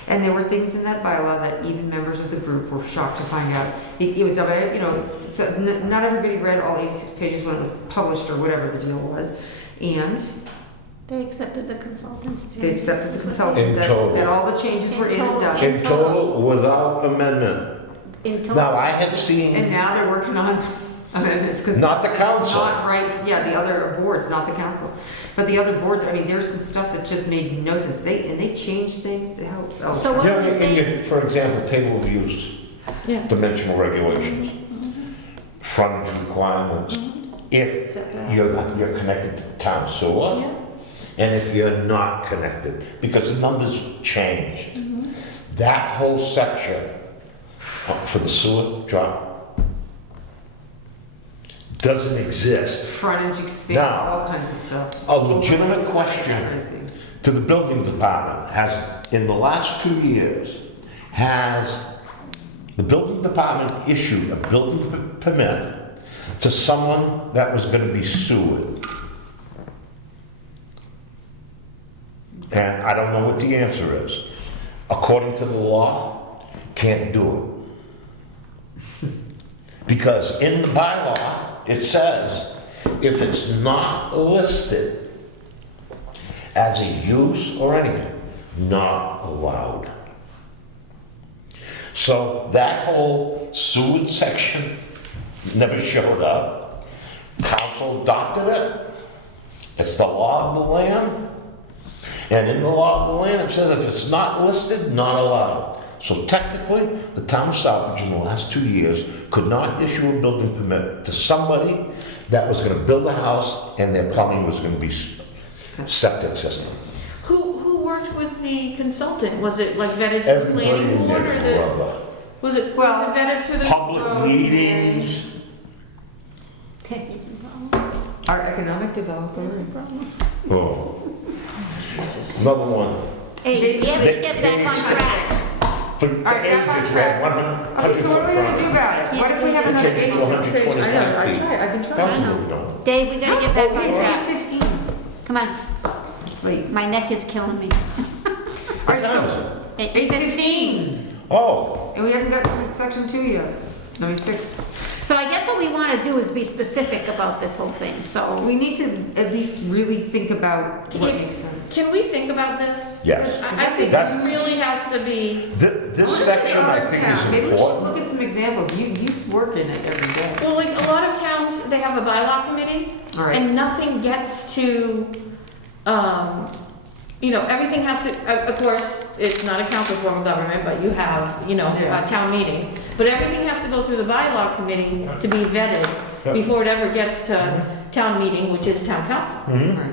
and there were things in that bylaw that even members of the group were shocked to find out. It was, so not everybody read all 86 pages when it was published or whatever the deal was, and They accepted the consultants. they accepted the consultant, In total. that all the changes were in and done. in total, without amendment. In total. Now, I have And seen, now they're working on amendments, because. Not the council. Not right, yeah, the other boards, not the council. But the other boards, there's some stuff that just made no sense. They changed things that helped. So what you know, are we saying? for example, table of use, Yeah. dimensional regulations, frontage requirements, if Setback. you're connected to the town sewer, Yeah. and if you're not connected, because the numbers changed. That whole section for the sewer drop doesn't exist. Frontage, expand, Now, all kinds of stuff. a legitimate Overlays, question. crazy. To the building department, in the last 2 years, has the building department issued a building permit to someone that was gonna be sued? And I don't know what the answer is. According to the law, can't do Because in the bylaw, it says, if it's not listed as a use or anything, not allowed. So that whole sewage section never showed up. Council adopted it. It's the law of the land. And in the law of the land, it says if it's not listed, not allowed. So technically, the town of Southbridge in the last 2 years could not issue a building permit to somebody that was gonna build a house and their plumbing was gonna be septic system. Who worked with the consultant? Was it like vetted through the planning Everybody board or and the? their brother. Was it Well, vetted through the? Public meetings. Technical problem. Our economic developer. Oh, Jesus. another one. Hey, Basically, get back on track. For All right, age, back on it's track. got 100 Okay, so what are we gonna do about it? What if we have another Change it to 86 page? 125 I know, I feet. tried, I've been trying. That's I know. what we know. Dave, we gotta get back on It's track. 8:15. Come on, It's late. my neck is killing me. All right, so Hey, 8:15. Oh, And we haven't got to section 2 yet. Number 6. So I guess what we wanna do is be specific about this whole thing, so. We need to at least really think about what Can- makes sense. Can we think about this? Yes. I think That's- it really has to be, this section I think Maybe is we should look important. at some examples. You work in it every day. well, like a lot of towns, they have a bylaw committee All right. and nothing gets to, everything has to, of course, it's not a council form of government, but you have, Yeah. a town meeting. But everything has to go through the bylaw committee to be vetted Yeah. before it ever gets to town meeting, which is town council. Mhm. Right.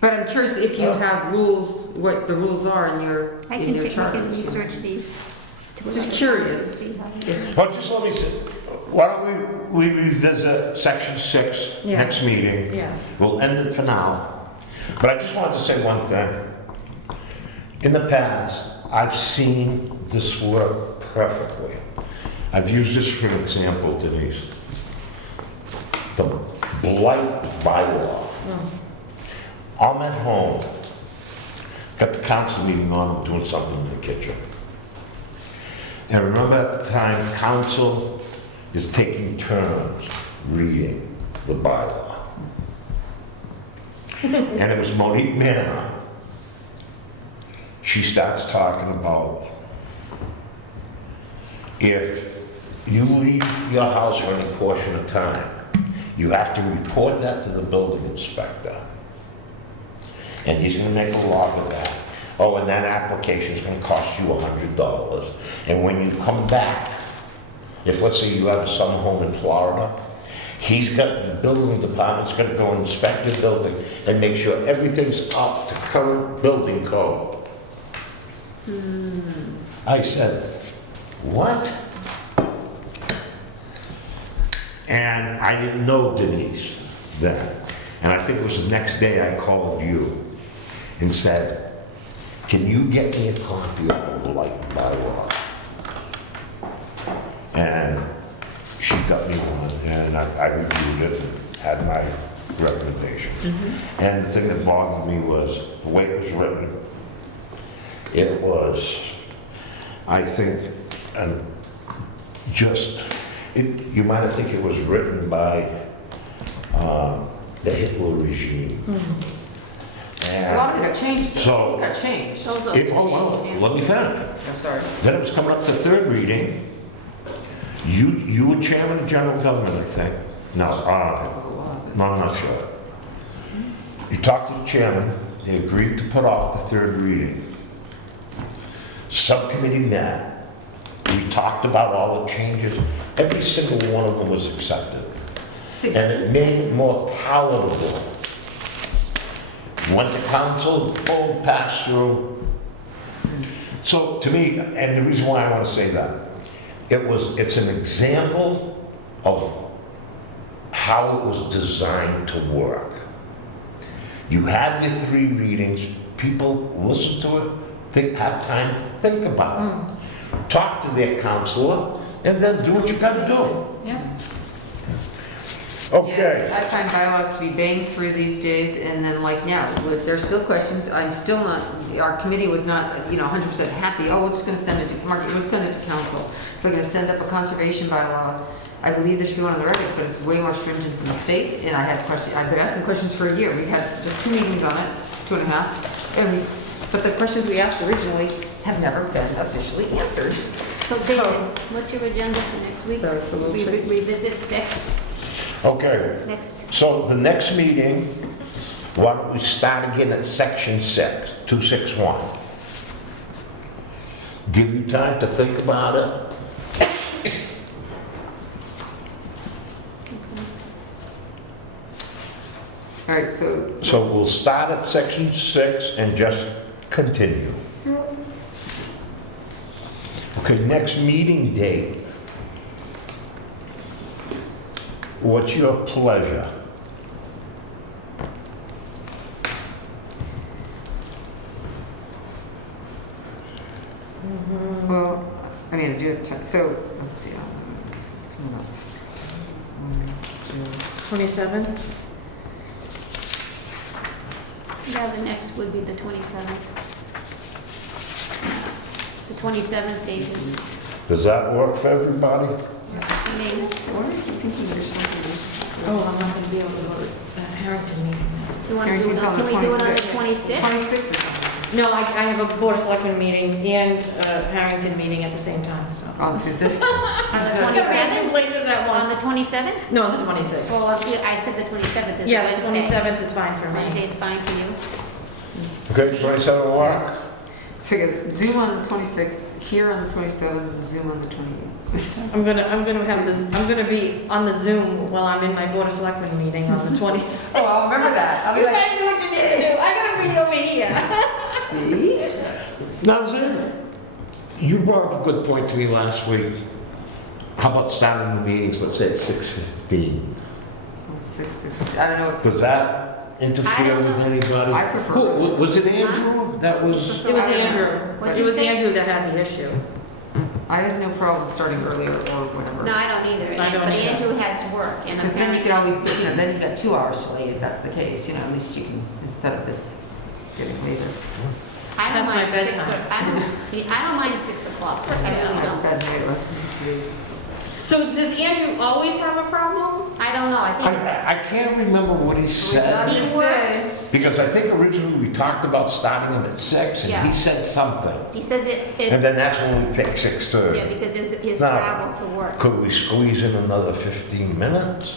But I'm curious if you have rules, what the rules are in your, I in can, your we can charter. research these. Just curious. See how they- Well, just let me say, why don't we revisit section 6 Yeah. next meeting? Yeah. We'll end it for now. But I just wanted to say one thing. In the past, I've seen this work perfectly. I've used this for an example, Denise. The blight bylaw. I'm at home, got the council meeting on, I'm doing something in the kitchen. And I remember at the time, council is taking turns reading the bylaw. And it was Monique Manor. She starts talking about if you leave your house for any portion of time, you have to report that to the building inspector. And he's gonna make a log of that. Oh, and that application's gonna cost you $100. And when you come back, if let's say you have a summer home in Florida, the building department's gonna go and inspect your building and make sure everything's up to current building code. I said, what? And I didn't know Denise then. And I think it was the next day I called you and said, can you get me a copy of the blight bylaw? And she got me one, and I reviewed it and had my recommendation. And the thing that bothered me was the way it was written. It was, I think, you might think it was written by the Hitler regime. A lot of it got changed. So- Things got changed. Those will be changed, Let me finish. I'm sorry. Then it was coming up to third reading. You were chairman of general government, I think. No, That was a lot. no, I'm not sure. You talked to the chairman, they agreed to put off the third reading. Subcommittee met, we talked about all the changes, every single one of them was accepted. And it made it more palatable. Went to council, boom, passed through. So to me, and the reason why I want to say that, it's an example of how it was designed to work. You have your 3 readings, people listen to it, they have time to think about it. Talk to their counselor, and then do what you gotta do. Yeah. Okay. I find bylaws to be banged through these days, and then like now, there's still questions, I'm still not, our committee was not, 100% happy, oh, we're just gonna send it to, Mark, we'll send it to council. So we're gonna send up a conservation bylaw. I believe there should be one of the records, but it's way more stringent than the state, and I've been asking questions for a year. We had just 2 meetings on it, 2.5, but the questions we asked originally have never been officially answered. So David, what's your agenda for next week? So it's a little tricky. Revisit 6 Okay, next. so the next meeting, why don't we start again at section 6, 261? Give you time to think about it. All right, so So we'll start at section 6 and just continue. Okay, next meeting date. What's your pleasure? well, I mean, I do have time. So let's see. What's coming up? 1, 2. 27th? Yeah, the next would be the 27th. The 27th, David. Does that work for everybody? May. What are you thinking there's something else? Oh, I'm not gonna be able to go to that Harrington meeting. You want to do it, Everything's on can the we do it on the 26th. 26th? 26 is on. No, I have a Board of Selectmen meeting and a Harrington meeting at the same time, so. On Tuesday. On the I ran 2 27th? places at On the once. 27th? No, on the 26th. Well, I said the 27th is Yeah, the Wednesday. 27th is fine for me. Wednesday's fine for you. Okay, 27 work? So you got Zoom on the 26th, here on the 27th, and Zoom on the 28th. I'm gonna be on the Zoom while I'm in my Board of Selectmen meeting on the 27th. Oh, I'll remember that. I'll be You like, guys do what you need to do. I gotta be over here. see? Now, Zim, you brought up a good point to me last week. How about starting the meetings, let's say at 6:15? 6. I don't know what. Does that interfere with anybody? I prefer- Who- Was it Andrew that was? It was Andrew. What'd It you was say? Andrew that had the issue. I have no problem starting earlier or whatever. No, I don't either. I don't But either. Andrew has work and Because then you apparently. can always, then you got 2 hours till 8 if that's the case, at least you can, instead of this getting later. I don't That's my mind 6 or, bedtime. I don't mind 6 o'clock. I really I don't. got night lessons too. So does Andrew always have a problem? I don't know. I think it's, I can't remember what he said, he works. because I think originally we talked about starting them at 6, and Yeah. he said something. He says And it, then that's when we picked 6:30. yeah, because his Now, travel to work. Could we squeeze in another 15 minutes?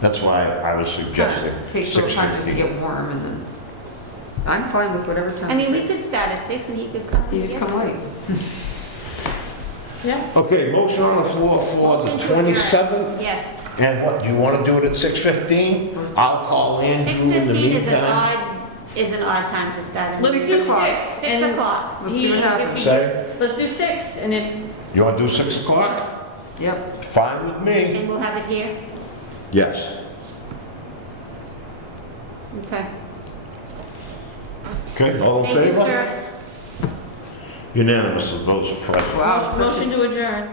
That's why I was suggesting Takes a little time just to 6:15. get warm and then, I'm fine with whatever time. I mean, we could start at 6 and he could come. You just come late. Yeah. Okay, motion on the floor for the Motion to adjourn. 27th. Yes. And what, do you want to do it at 6:15? I'll call Andrew in the 6:15 meantime. is an odd time to start. at Let's 6 do o'clock. 6. 6 and o'clock. Let's see what he- happens. Say, Let's do 6, and if, you want to do 6 o'clock? Yep. Fine with me. And we'll have it here. Yes. Okay. Okay, all in Thank you, favor? sir. Unanimous of those present. Wow. such a- motion to adjourn.